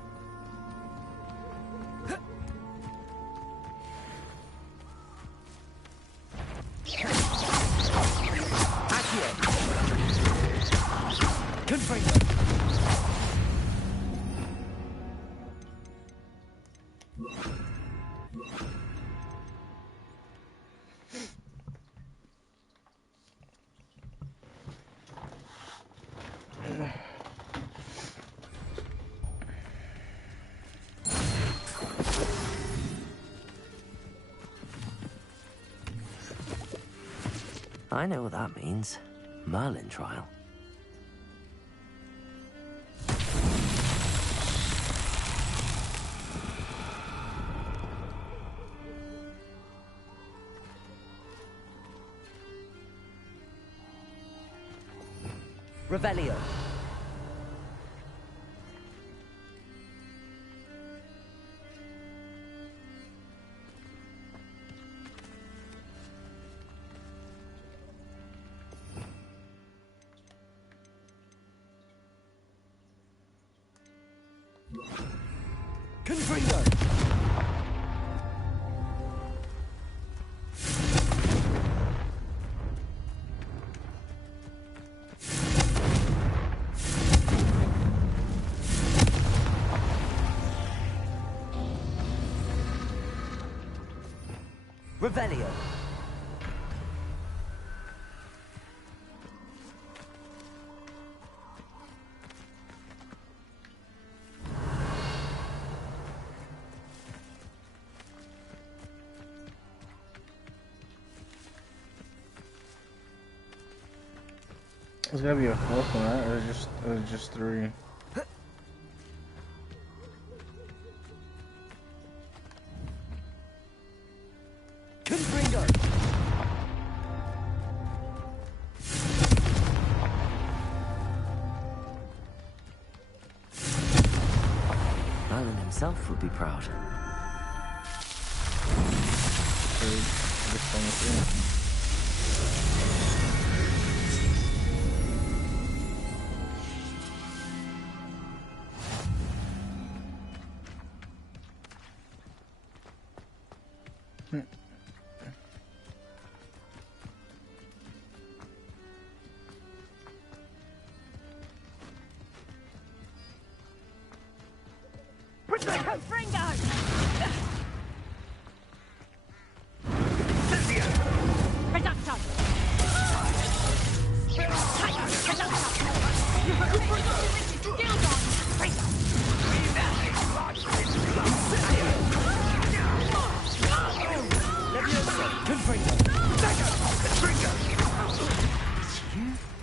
I know what that means. Merlin trial. Revelio. Confringo. Revelio. There's gotta be a fourth one, right? Or just three? Confringo. Merlin himself would be proud.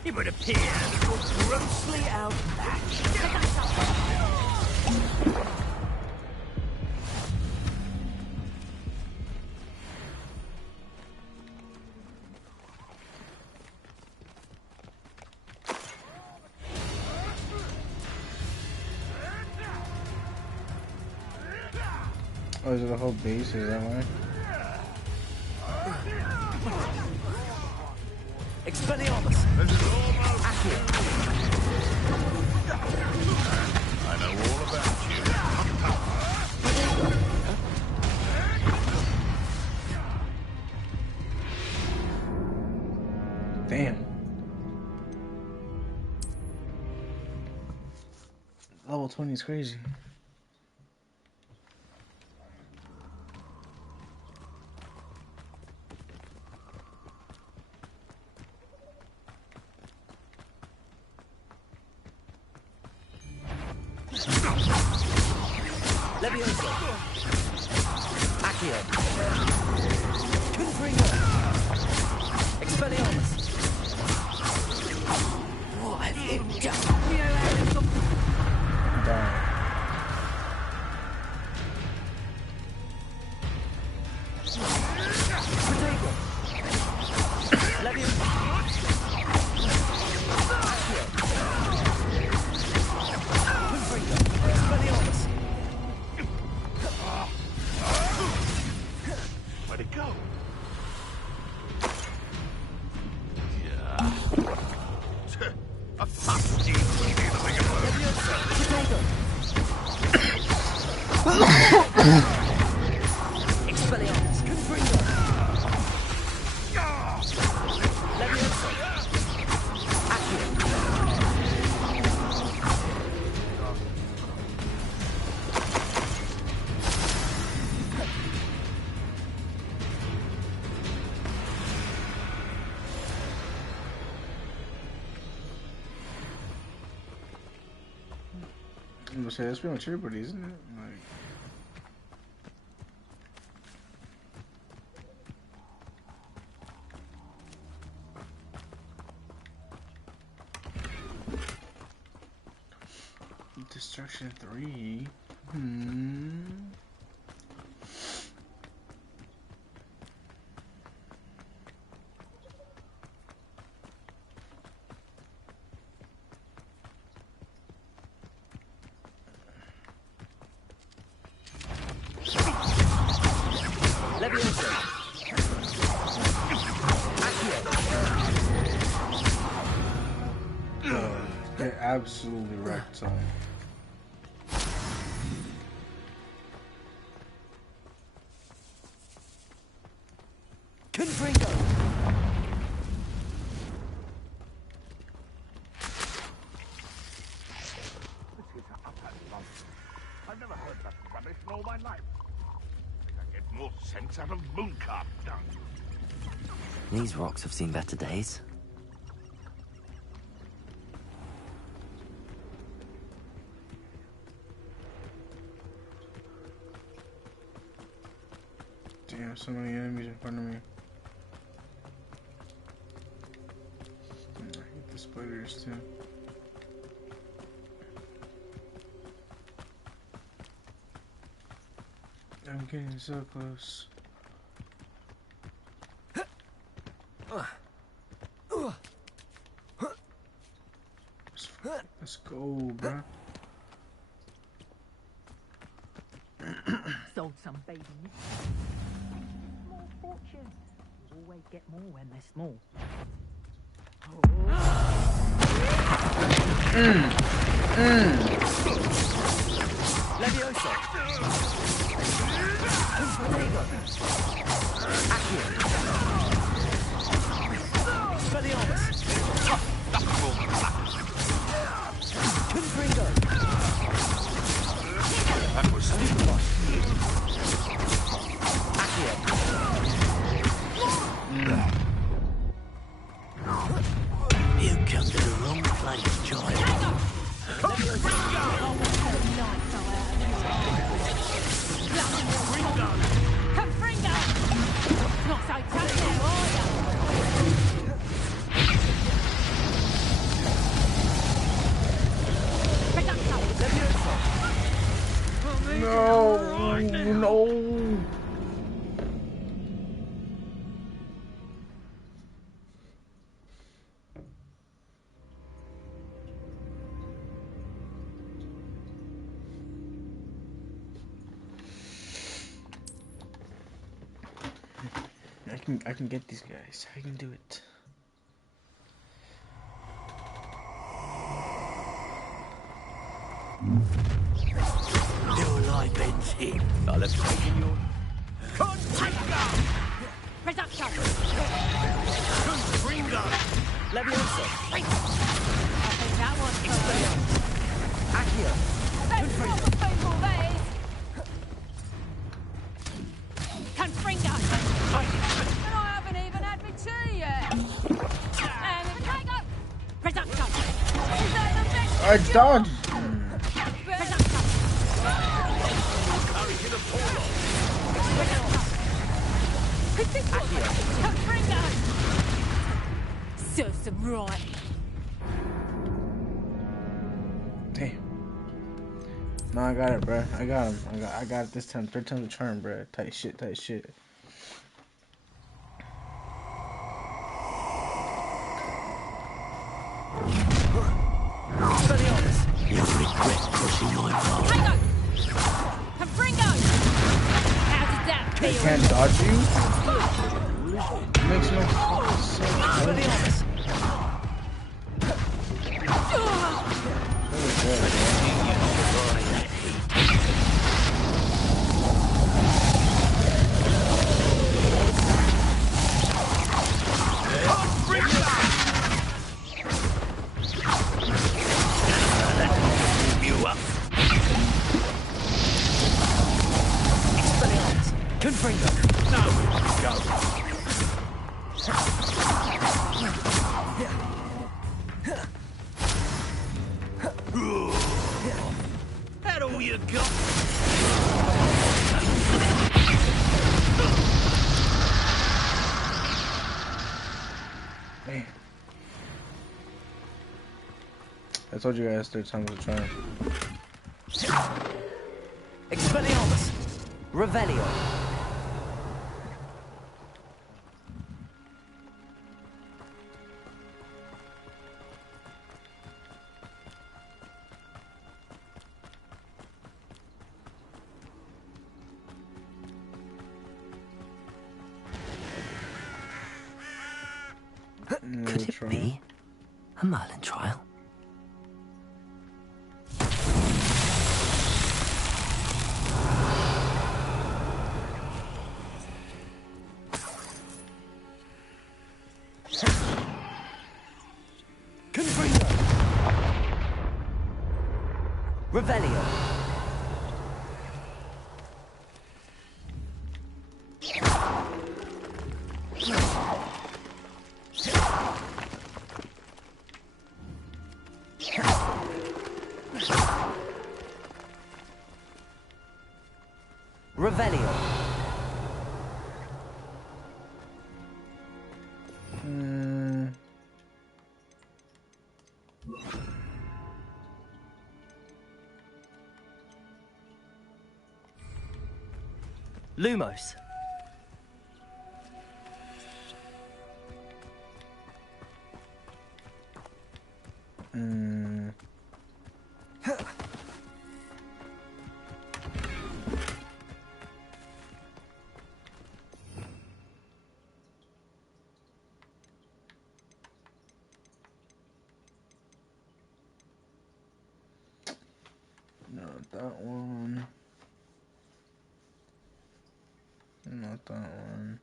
It would appear that you're grossly outmatched. Oh, is it a whole base? Is that why? Expelliarmus! I know all about you. Damn. Level 20 is crazy. Levioso. Accio. Confringo. Expelliarmus. What have you done? Protego. Levioso. Accio. Confringo. Expelliarmus. Where'd it go? A fast Expelliarmus. Confringo. Levioso. Accio. I'm gonna say that's pretty much everybody, isn't it? Like, Destruction 3. Levioso. Get absolutely wrecked, son. Confringo. I've never heard that rubbish in all my life. I think I get more sense out of mooncalf dung. These rocks have seen better days. Damn, so many enemies in front of me. I hate the spiders too. I'm getting so close. Let's go, bruh. Sold some baby nips. Small fortune. You always get more when they're small. Levioso. Protego. Accio. Expelliarmus. Confringo. That was stupid. Accio. You come to the wrong place, Joy. Confringo! Not so tough now, are ya? No, no. I can get these guys. I can do it. Your life ends here. I'll have taken your... Reduction! Confringo! Levioso. I think that was Accio. That's proper people, that is! Confringo! And I haven't even had my tea yet! Potato! Reduction! Is that the best? I dodged! Reduction! Serve some right. Damn. No, I got it, bro. I got him. I got it this time. Third time's a charm, bro. Tight shit, tight shit. You regret pushing my father. Confringo! How does that They feel? can't dodge you? Makes no fucking sense. That all you got? Man. I told you guys third time was a charm. Expelliarmus! Revelio! Could it be a Merlin trial? Confringo! Revelio! Revelio. Lumos. Not that one. Not that one.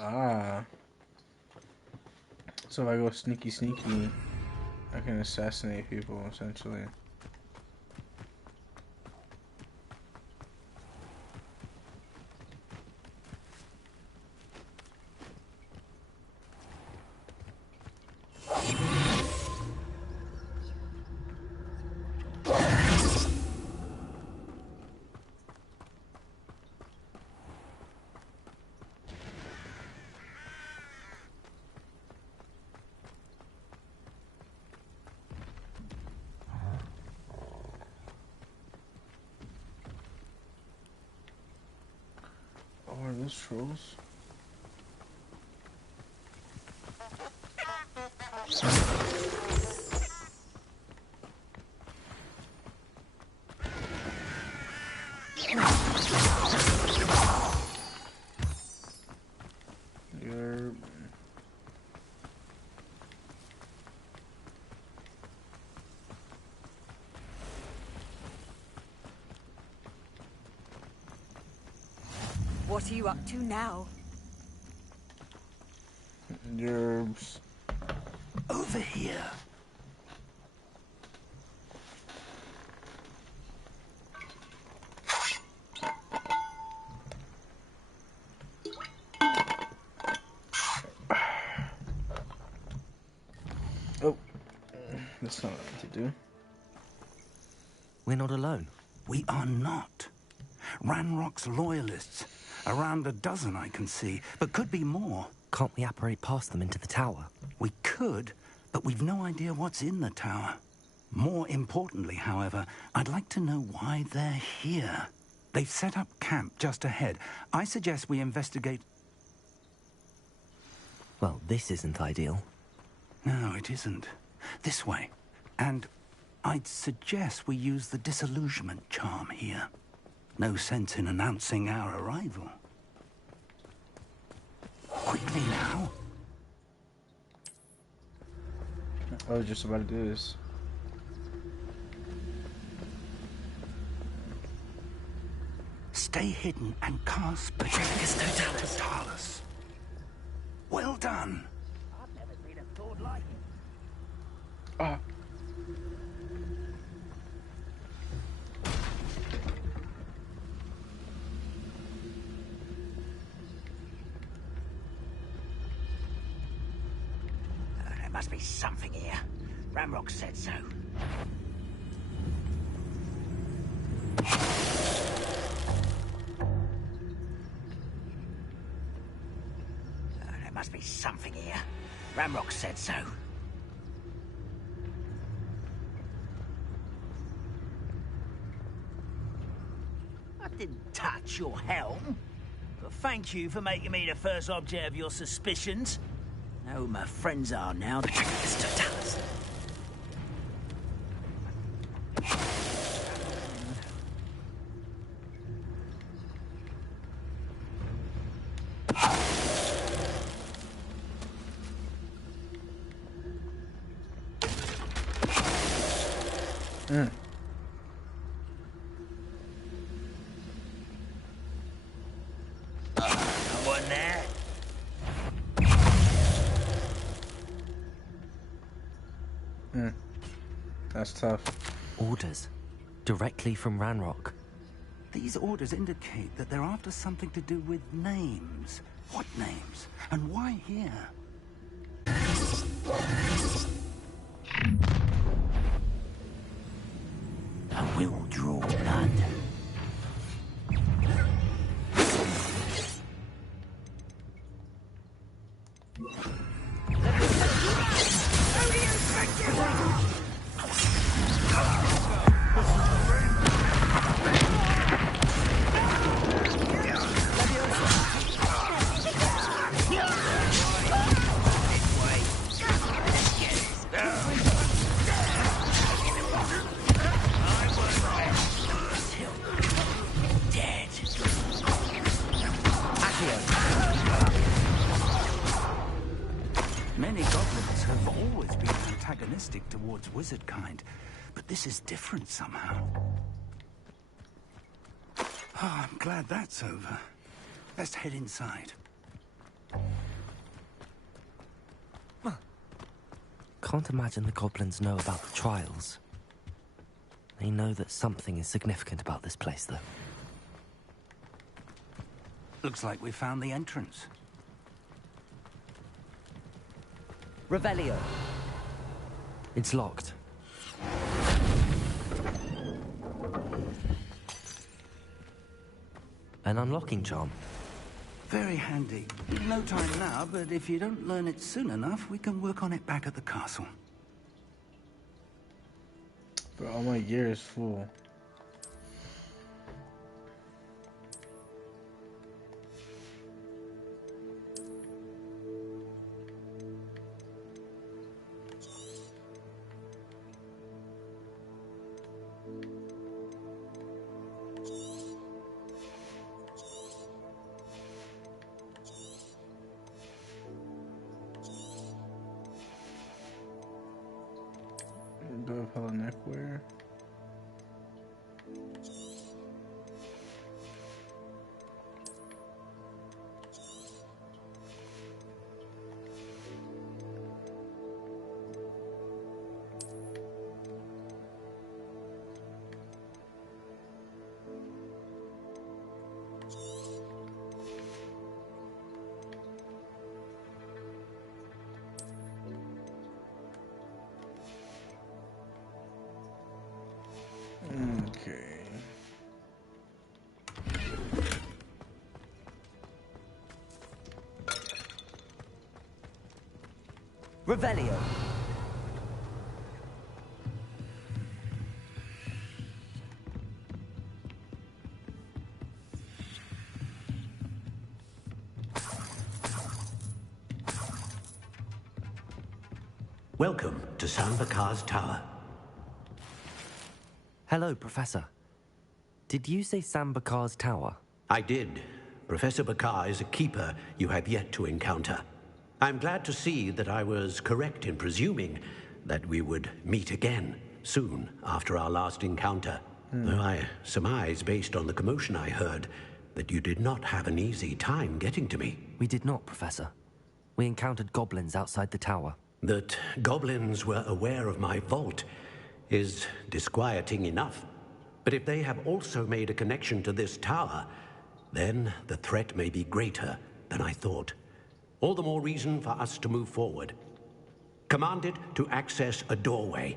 Ah. So if I go sneaky, I can assassinate people, essentially. Oh, are those trolls? You're... What are you up to now? Yerbs. Over here. Oh, that's not what to do. We're not alone. We are not. Ranrock's loyalists. Around a dozen I can see, but could be more. Can't we apparate past them into the tower? We could, but we've no idea what's in the tower. More importantly, however, I'd like to know why they're here. They've set up camp just ahead. I suggest we investigate... Well, this isn't ideal. No, it isn't. This way. And I'd suggest we use the disillusionment charm here. No sense in announcing our arrival. Quickly now. I was just about to do this. Stay hidden and cast Projectus Totalis. Well done. I've never seen a sword like it. Ah. There must be something here. Ramrock said so. There must be something here. Ramrock said so. I didn't touch your helm. But thank you for making me the first object of your suspicions. Know who my friends are now. Mr. Dallas. No one there? That's tough. Orders. Directly from Ranrock. These orders indicate that they're after something to do with names. What names? And why here? I will draw blood. Many goblins have always been antagonistic towards wizard kind, but this is different somehow. Oh, I'm glad that's over. Let's head inside. Can't imagine the goblins know about the trials. They know that something is significant about this place, though. Looks like we found the entrance. Revelio. It's locked. An unlocking charm. Very handy. No time now, but if you don't learn it soon enough, we can work on it back at the castle. Bro, all my gear is full. Do I have hella neckwear? Okay. Revelio. Welcome to Sanvakar's Tower. Hello, Professor. Did you say Sambakar's tower? I did. Professor Bakar is a keeper you have yet to encounter. I'm glad to see that I was correct in presuming that we would meet again soon after our last encounter. Though I surmise, based on the commotion I heard, that you did not have an easy time getting to me. We did not, Professor. We encountered goblins outside the tower. That goblins were aware of my vault is disquieting enough. But if they have also made a connection to this tower, then the threat may be greater than I thought. All the more reason for us to move forward. Commanded to access a doorway.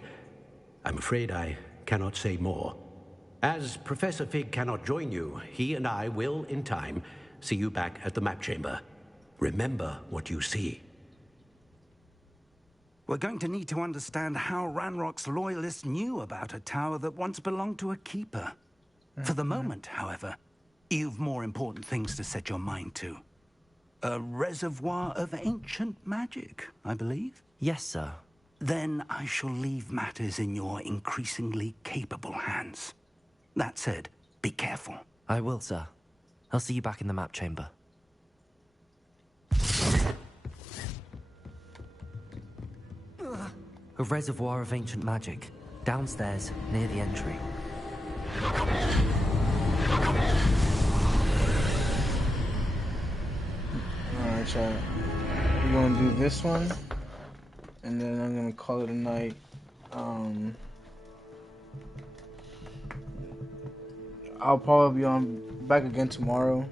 I'm afraid I cannot say more. As Professor Fig cannot join you, he and I will, in time, see you back at the map chamber. Remember what you see. We're going to need to understand how Ranrock's loyalists knew about a tower that once belonged to a keeper. For the moment, however, you've more important things to set your mind to. A reservoir of ancient magic, I believe? Yes, sir. Then I shall leave matters in your increasingly capable hands. That said, be careful. I will, sir. I'll see you back in the map chamber. A reservoir of ancient magic. Downstairs, near the entry. Alright, chat. We're gonna do this one, and then I'm gonna call it a night. I'll probably be back again tomorrow.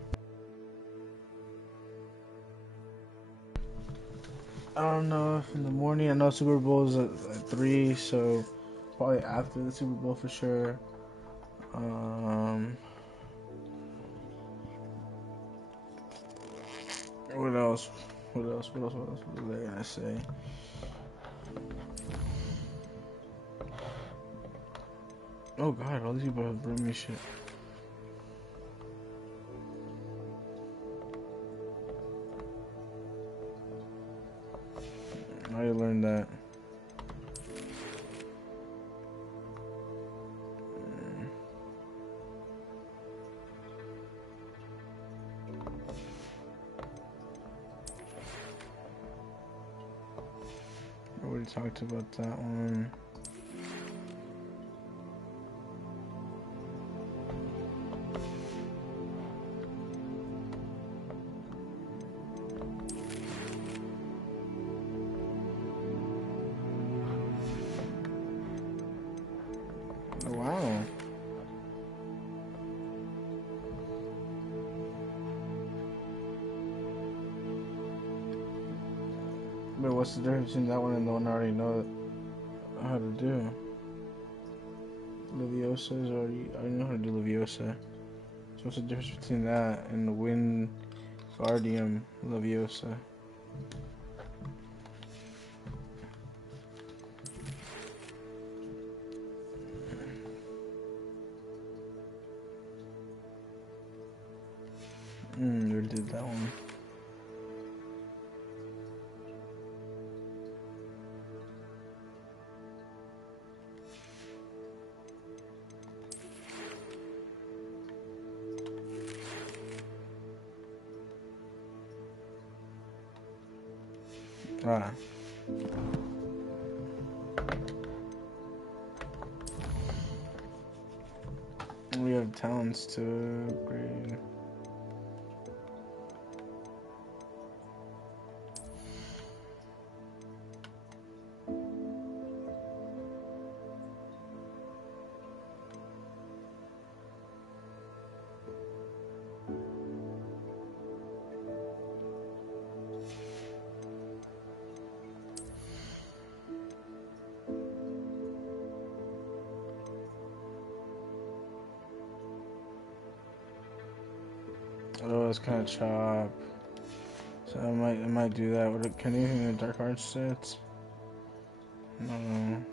I don't know if in the morning. I know Super Bowl is at 3, so probably after the Super Bowl for sure. What else? What else was I gonna say? Oh god, all these people have bring me shit. I learned that. I already talked about that one. Wow. But what's the difference between that one and the one I already know how to do? Leviosa is already, I know how to do Leviosa. So what's the difference between that and the Wingardium Leviosa? We did that one. Ah. We have talents to upgrade. Oh, it's kind of chop. So I might do that. Can anything in the dark arts sets? No.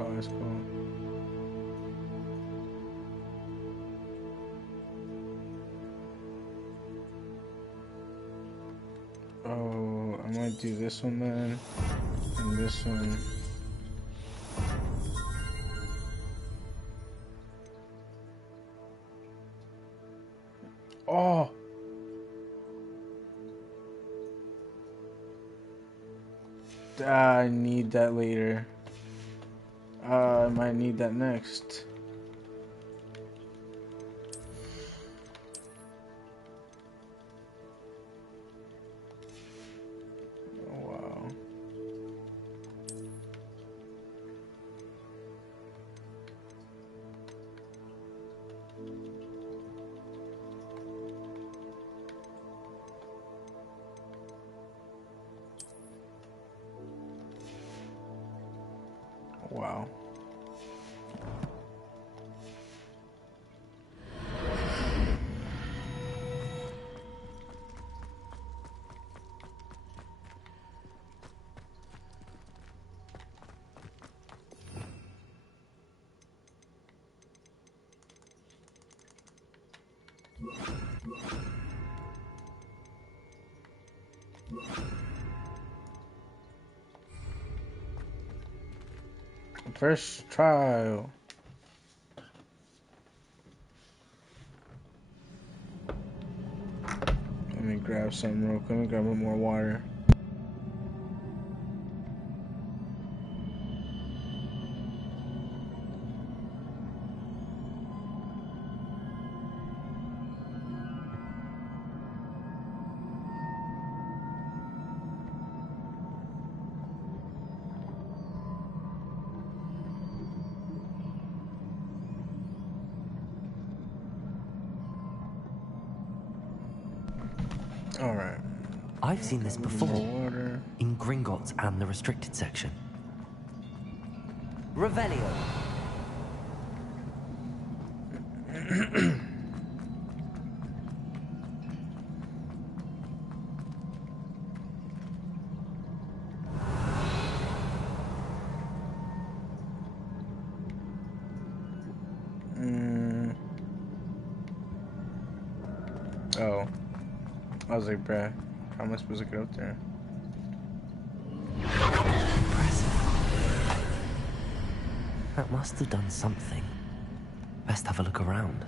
Oh, that's cool. Oh, I might do this one then, and this one. Oh! I need that later. I might need that next. Oh, wow. Wow. First trial. Let me grab something real quick. Let me grab a little more water. Alright. I've seen this before. In Gringotts and the restricted section. Revelio. Oh. I was like, bruh, how am I supposed to get up there? That must have done something. Best have a look around.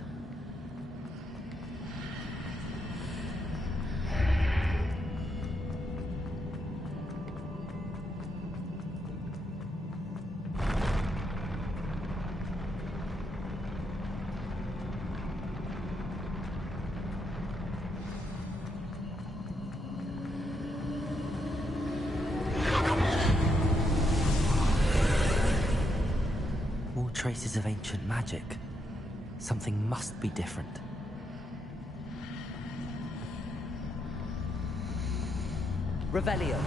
Traces of ancient magic. Something must be different. Revelio.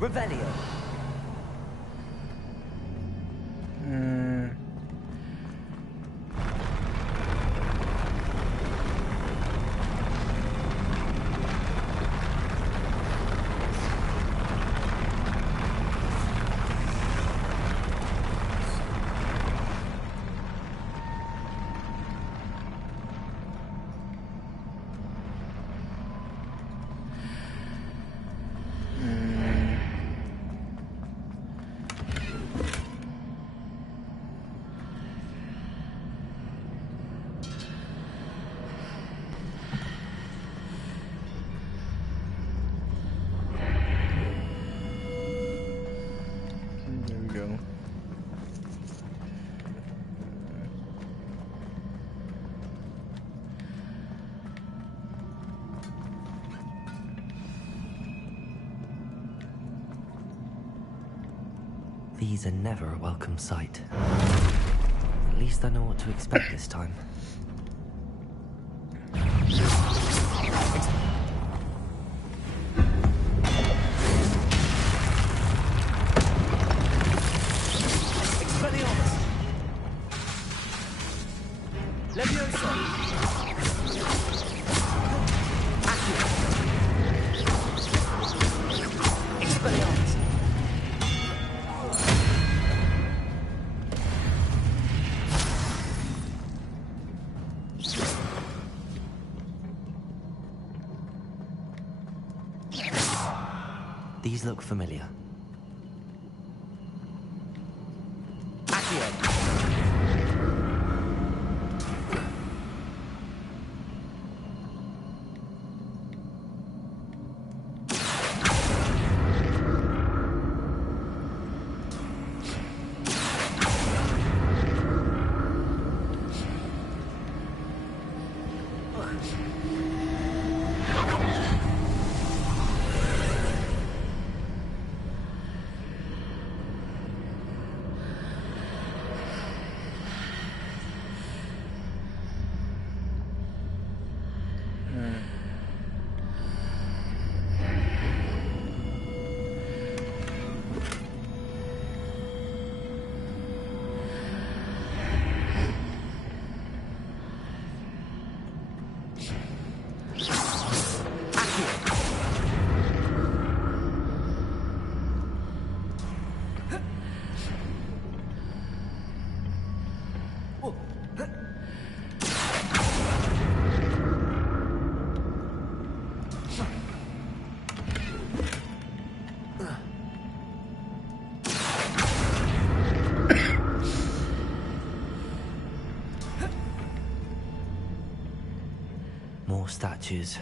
Revelio. These are never a welcome sight. At least I know what to expect this time. These look familiar. More statues.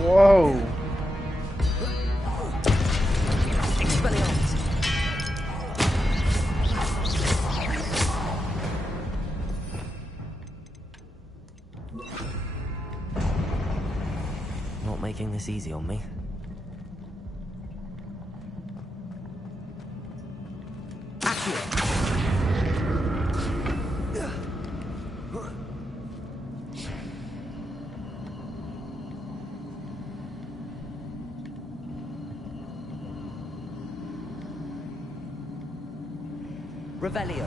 Whoa. Not making this easy on me. Revelio.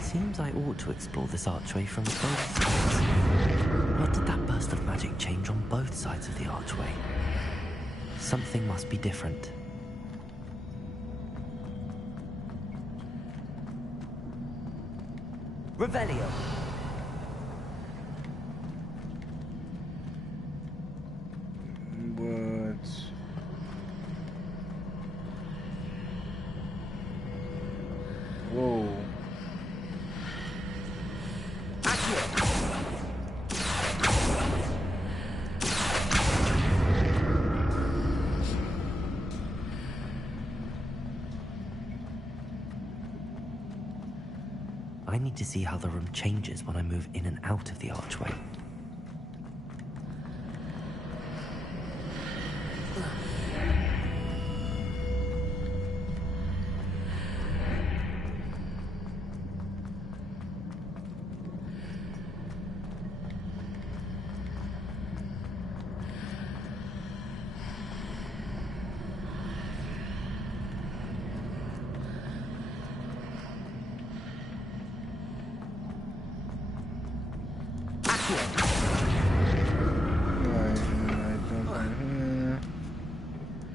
Seems I ought to explore this archway from both sides. What did that burst of magic change on both sides of the archway? Something must be different. Revelio. What? Whoa. I need to see how the room changes when I move in and out of the archway.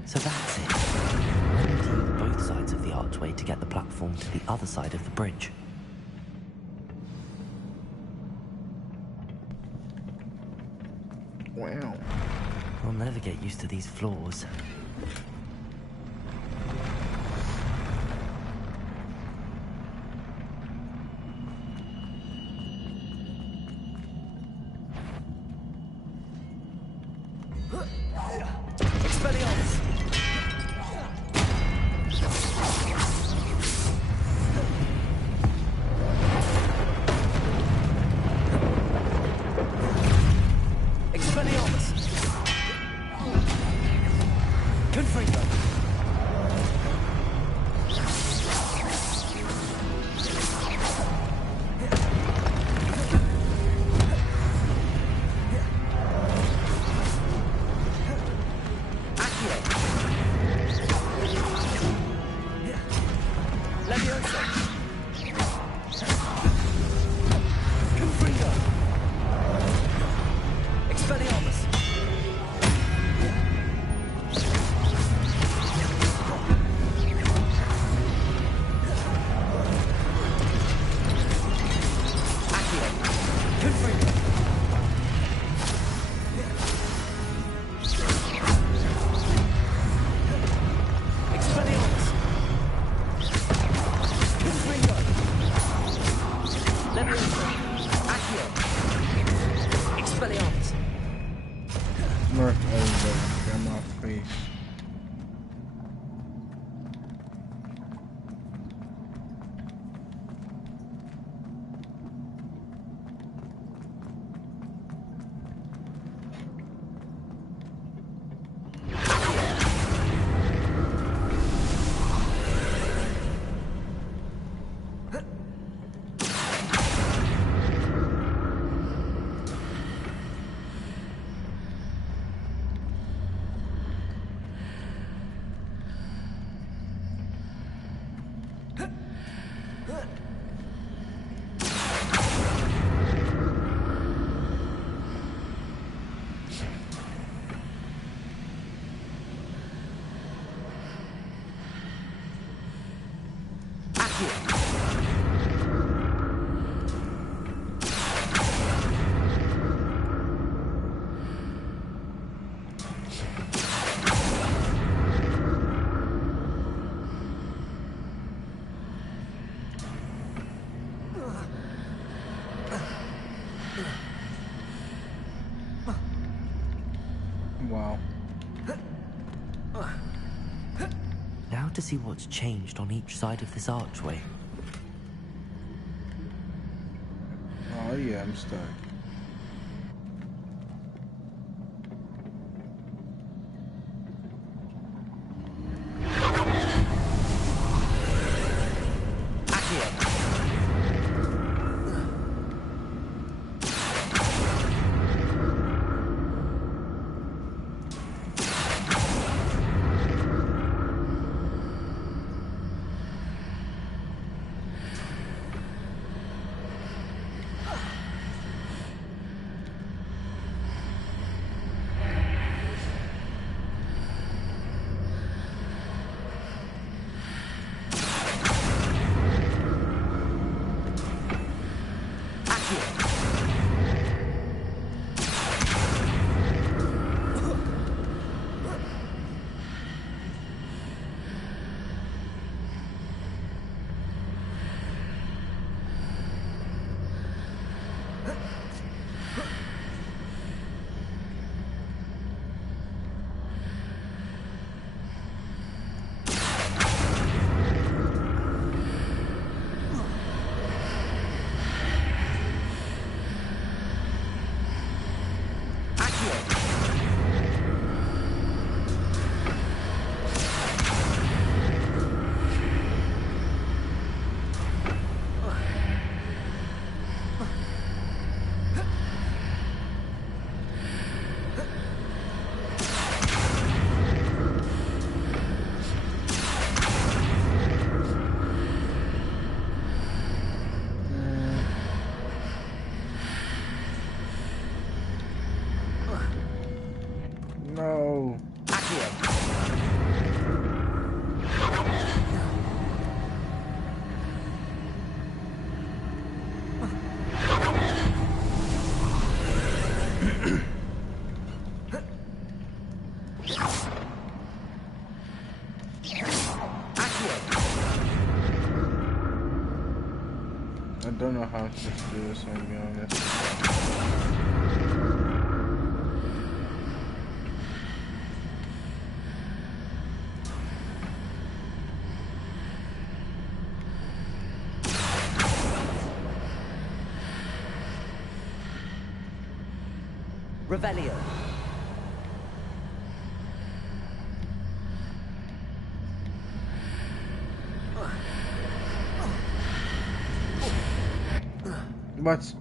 So that's it. I need to use both sides of the archway to get the platform to the other side of the bridge. Wow. I'll never get used to these floors. Wow. Now to see what's changed on each side of this archway. Oh yeah, I'm stuck. I don't know how I'm supposed to do this, I'll be honest. Revelio. What?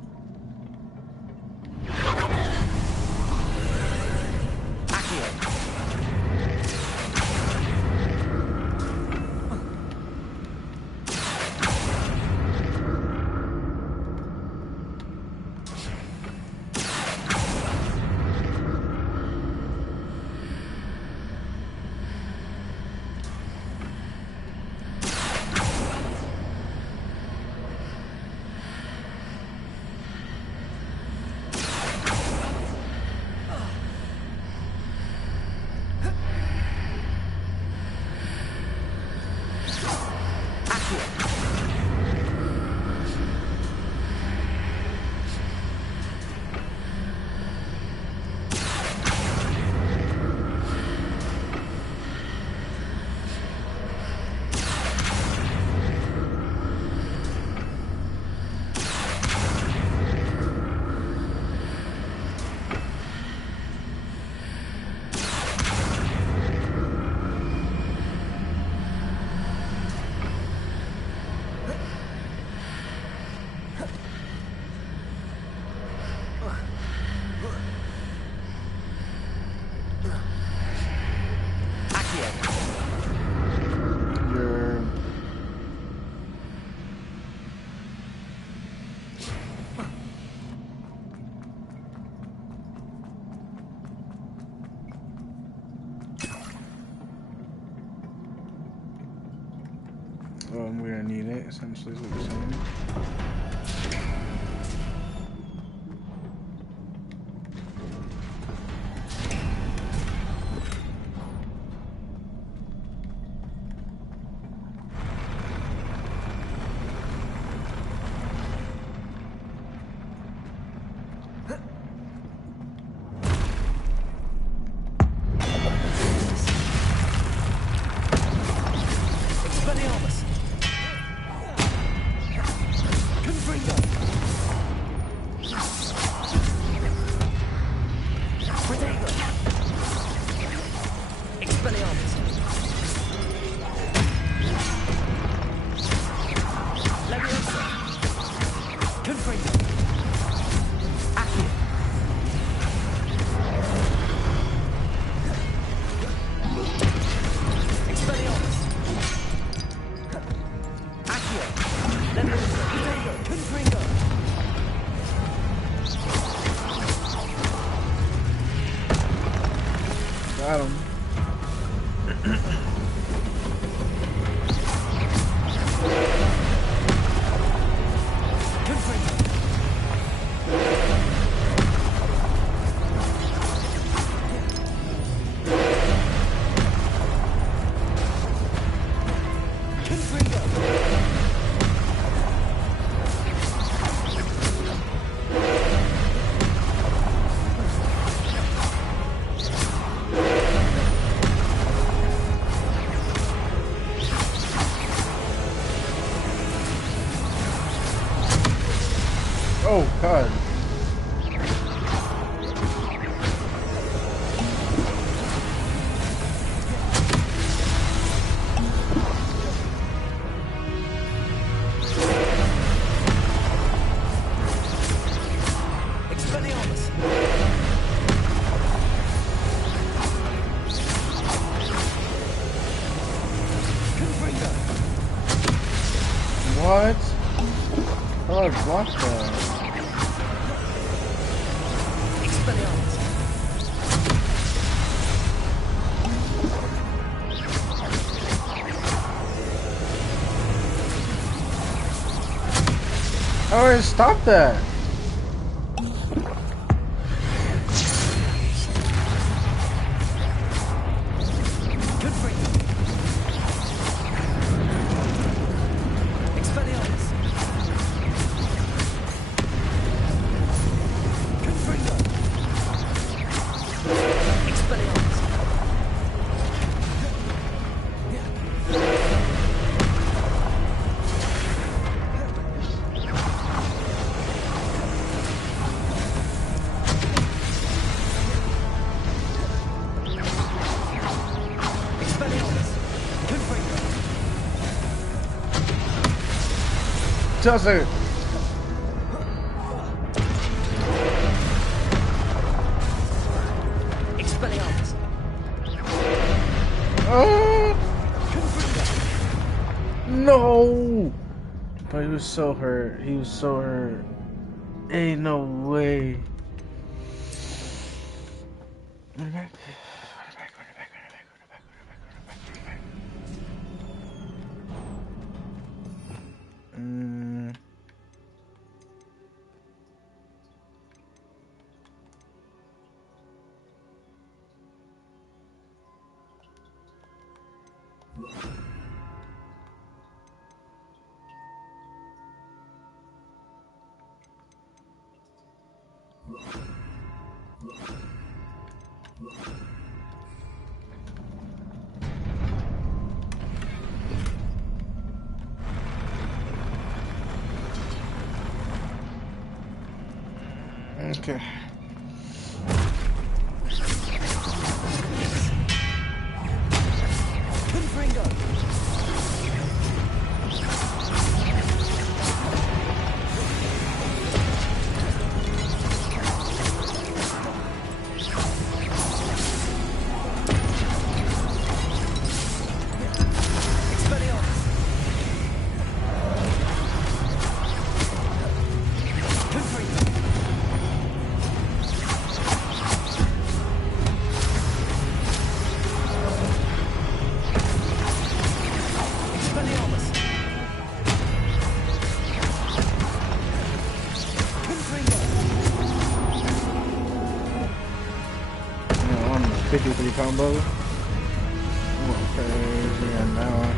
We're gonna need it, essentially, is what you're saying. Got him. Oh, God. What? Oh, I blocked that. How do I stop that? tosser. Expelliarmus. Oh no! But he was so hurt. He was so hurt. Ain't no way. Run back. Okay. Combo. Oh, crazy, and now.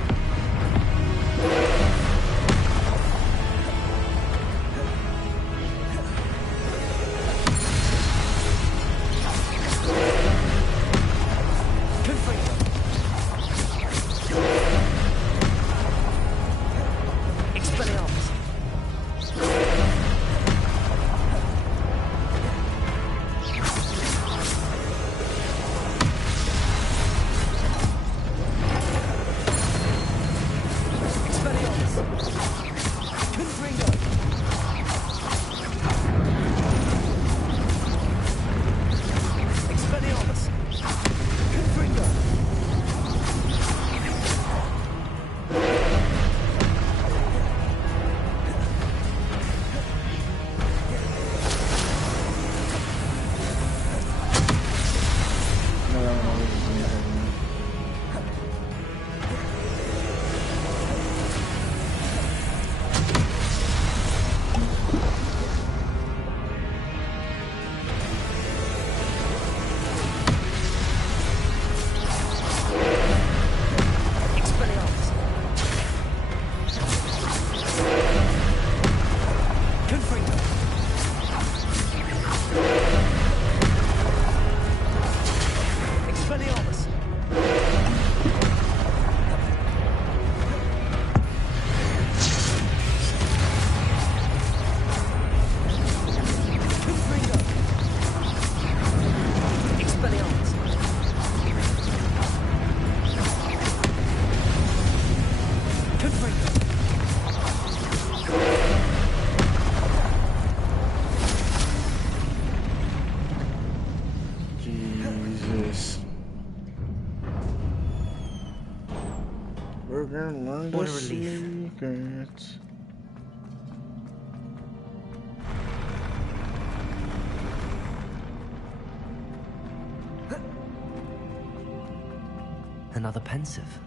What a relief. Secrets. Another pensive.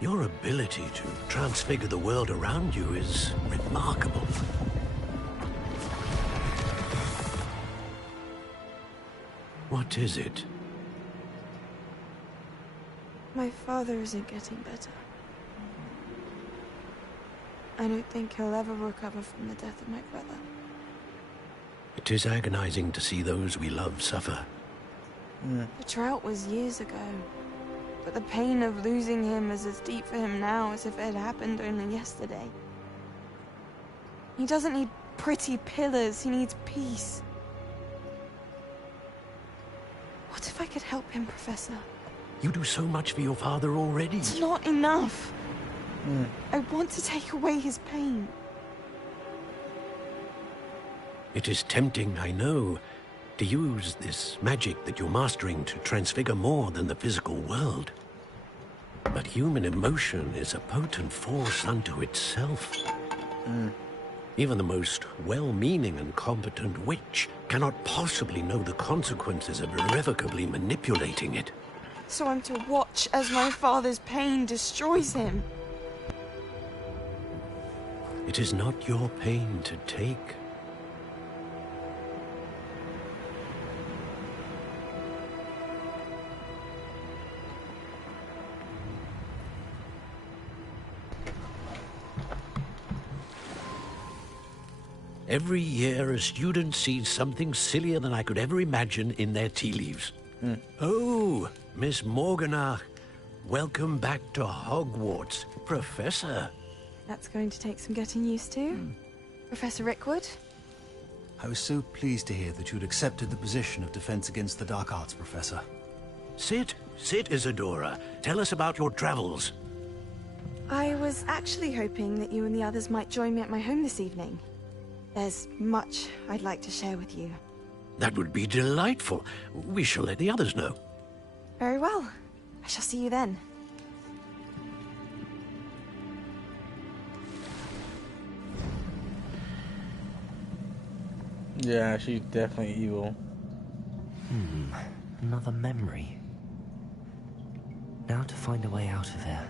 Your ability to transfigure the world around you is remarkable. What is it? My father isn't getting better. I don't think he'll ever recover from the death of my brother. It is agonizing to see those we love suffer. The drought was years ago, but the pain of losing him is as deep for him now as if it had happened only yesterday. He doesn't need pretty pillars, he needs peace. What if I could help him, Professor? You do so much for your father already. It's not enough. I want to take away his pain. It is tempting, I know, to use this magic that you're mastering to transfigure more than the physical world. But human emotion is a potent force unto itself. Even the most well-meaning and competent witch cannot possibly know the consequences of irrevocably manipulating it. So I'm to watch as my father's pain destroys him. It is not your pain to take. Every year, a student sees something sillier than I could ever imagine in their tea leaves. Oh, Miss Morganach, welcome back to Hogwarts, Professor. That's going to take some getting used to. Professor Rickwood? I was so pleased to hear that you'd accepted the position of Defense Against the Dark Arts, Professor. Sit, Isadora. Tell us about your travels. I was actually hoping that you and the others might join me at my home this evening. There's much I'd like to share with you. That would be delightful. We shall let the others know. Very well. I shall see you then. Yeah, she's definitely evil. Another memory. Now to find a way out of here.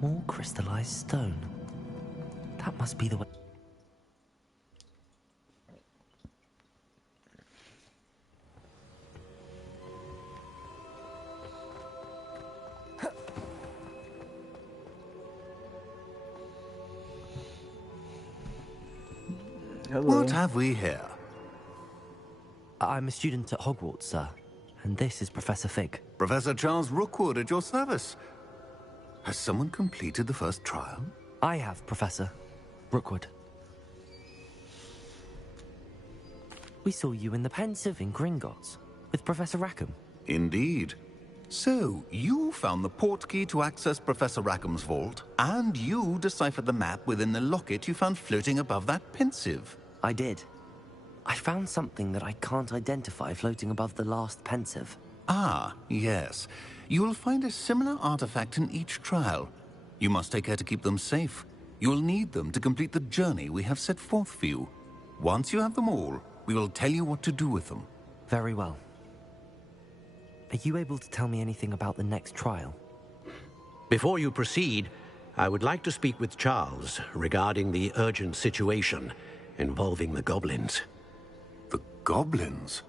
More crystallized stone. That must be the way. Hello. What have we here? I'm a student at Hogwarts, sir. And this is Professor Fig. Professor Charles Rookwood at your service. Has someone completed the first trial? I have, Professor Rookwood. We saw you in the Pensive in Gringotts with Professor Rackham. Indeed. So, you found the portkey to access Professor Rackham's vault, and you deciphered the map within the locket you found floating above that Pensive. I did. I found something that I can't identify floating above the last Pensive. Ah, yes. You will find a similar artifact in each trial. You must take care to keep them safe. You will need them to complete the journey we have set forth for you. Once you have them all, we will tell you what to do with them. Very well. Are you able to tell me anything about the next trial? Before you proceed, I would like to speak with Charles regarding the urgent situation involving the goblins. The goblins?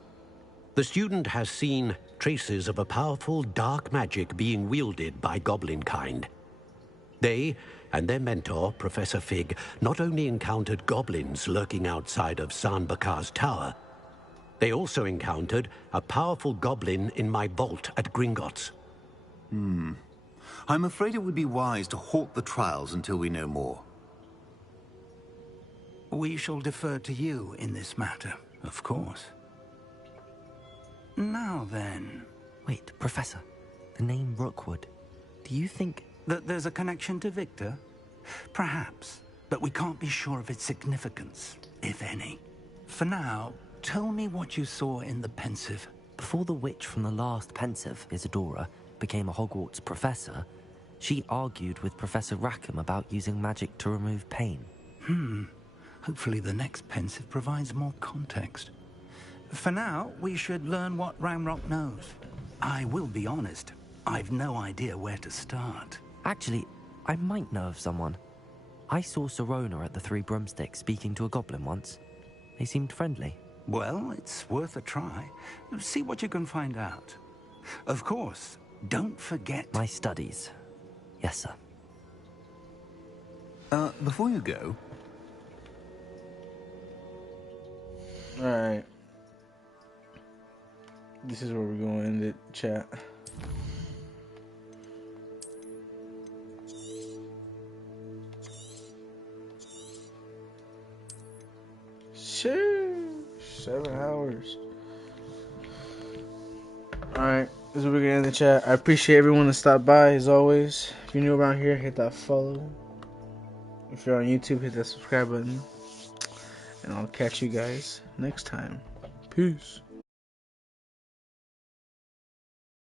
The student has seen traces of a powerful dark magic being wielded by goblin kind. They and their mentor, Professor Fig, not only encountered goblins lurking outside of San Bakar's tower, they also encountered a powerful goblin in my vault at Gringotts. I'm afraid it would be wise to halt the trials until we know more. We shall defer to you in this matter, of course. Now then... Wait, Professor. The name Rookwood. Do you think... that there's a connection to Victor? Perhaps, but we can't be sure of its significance, if any. For now, tell me what you saw in the Pensive. Before the witch from the last Pensive, Isadora, became a Hogwarts professor, she argued with Professor Rackham about using magic to remove pain. Hopefully the next Pensive provides more context. For now, we should learn what Ranrock knows. I will be honest. I've no idea where to start. Actually, I might know of someone. I saw Sirona at the Three Broomsticks speaking to a goblin once. They seemed friendly. Well, it's worth a try. See what you can find out. Of course, don't forget... My studies. Yes, sir. Before you go... Alright. This is where we're going to end it, chat. Shoo! 7 hours. Alright, this is where we're gonna end the chat. I appreciate everyone that stopped by as always. If you're new around here, hit that follow. If you're on YouTube, hit that subscribe button. And I'll catch you guys next time. Peace.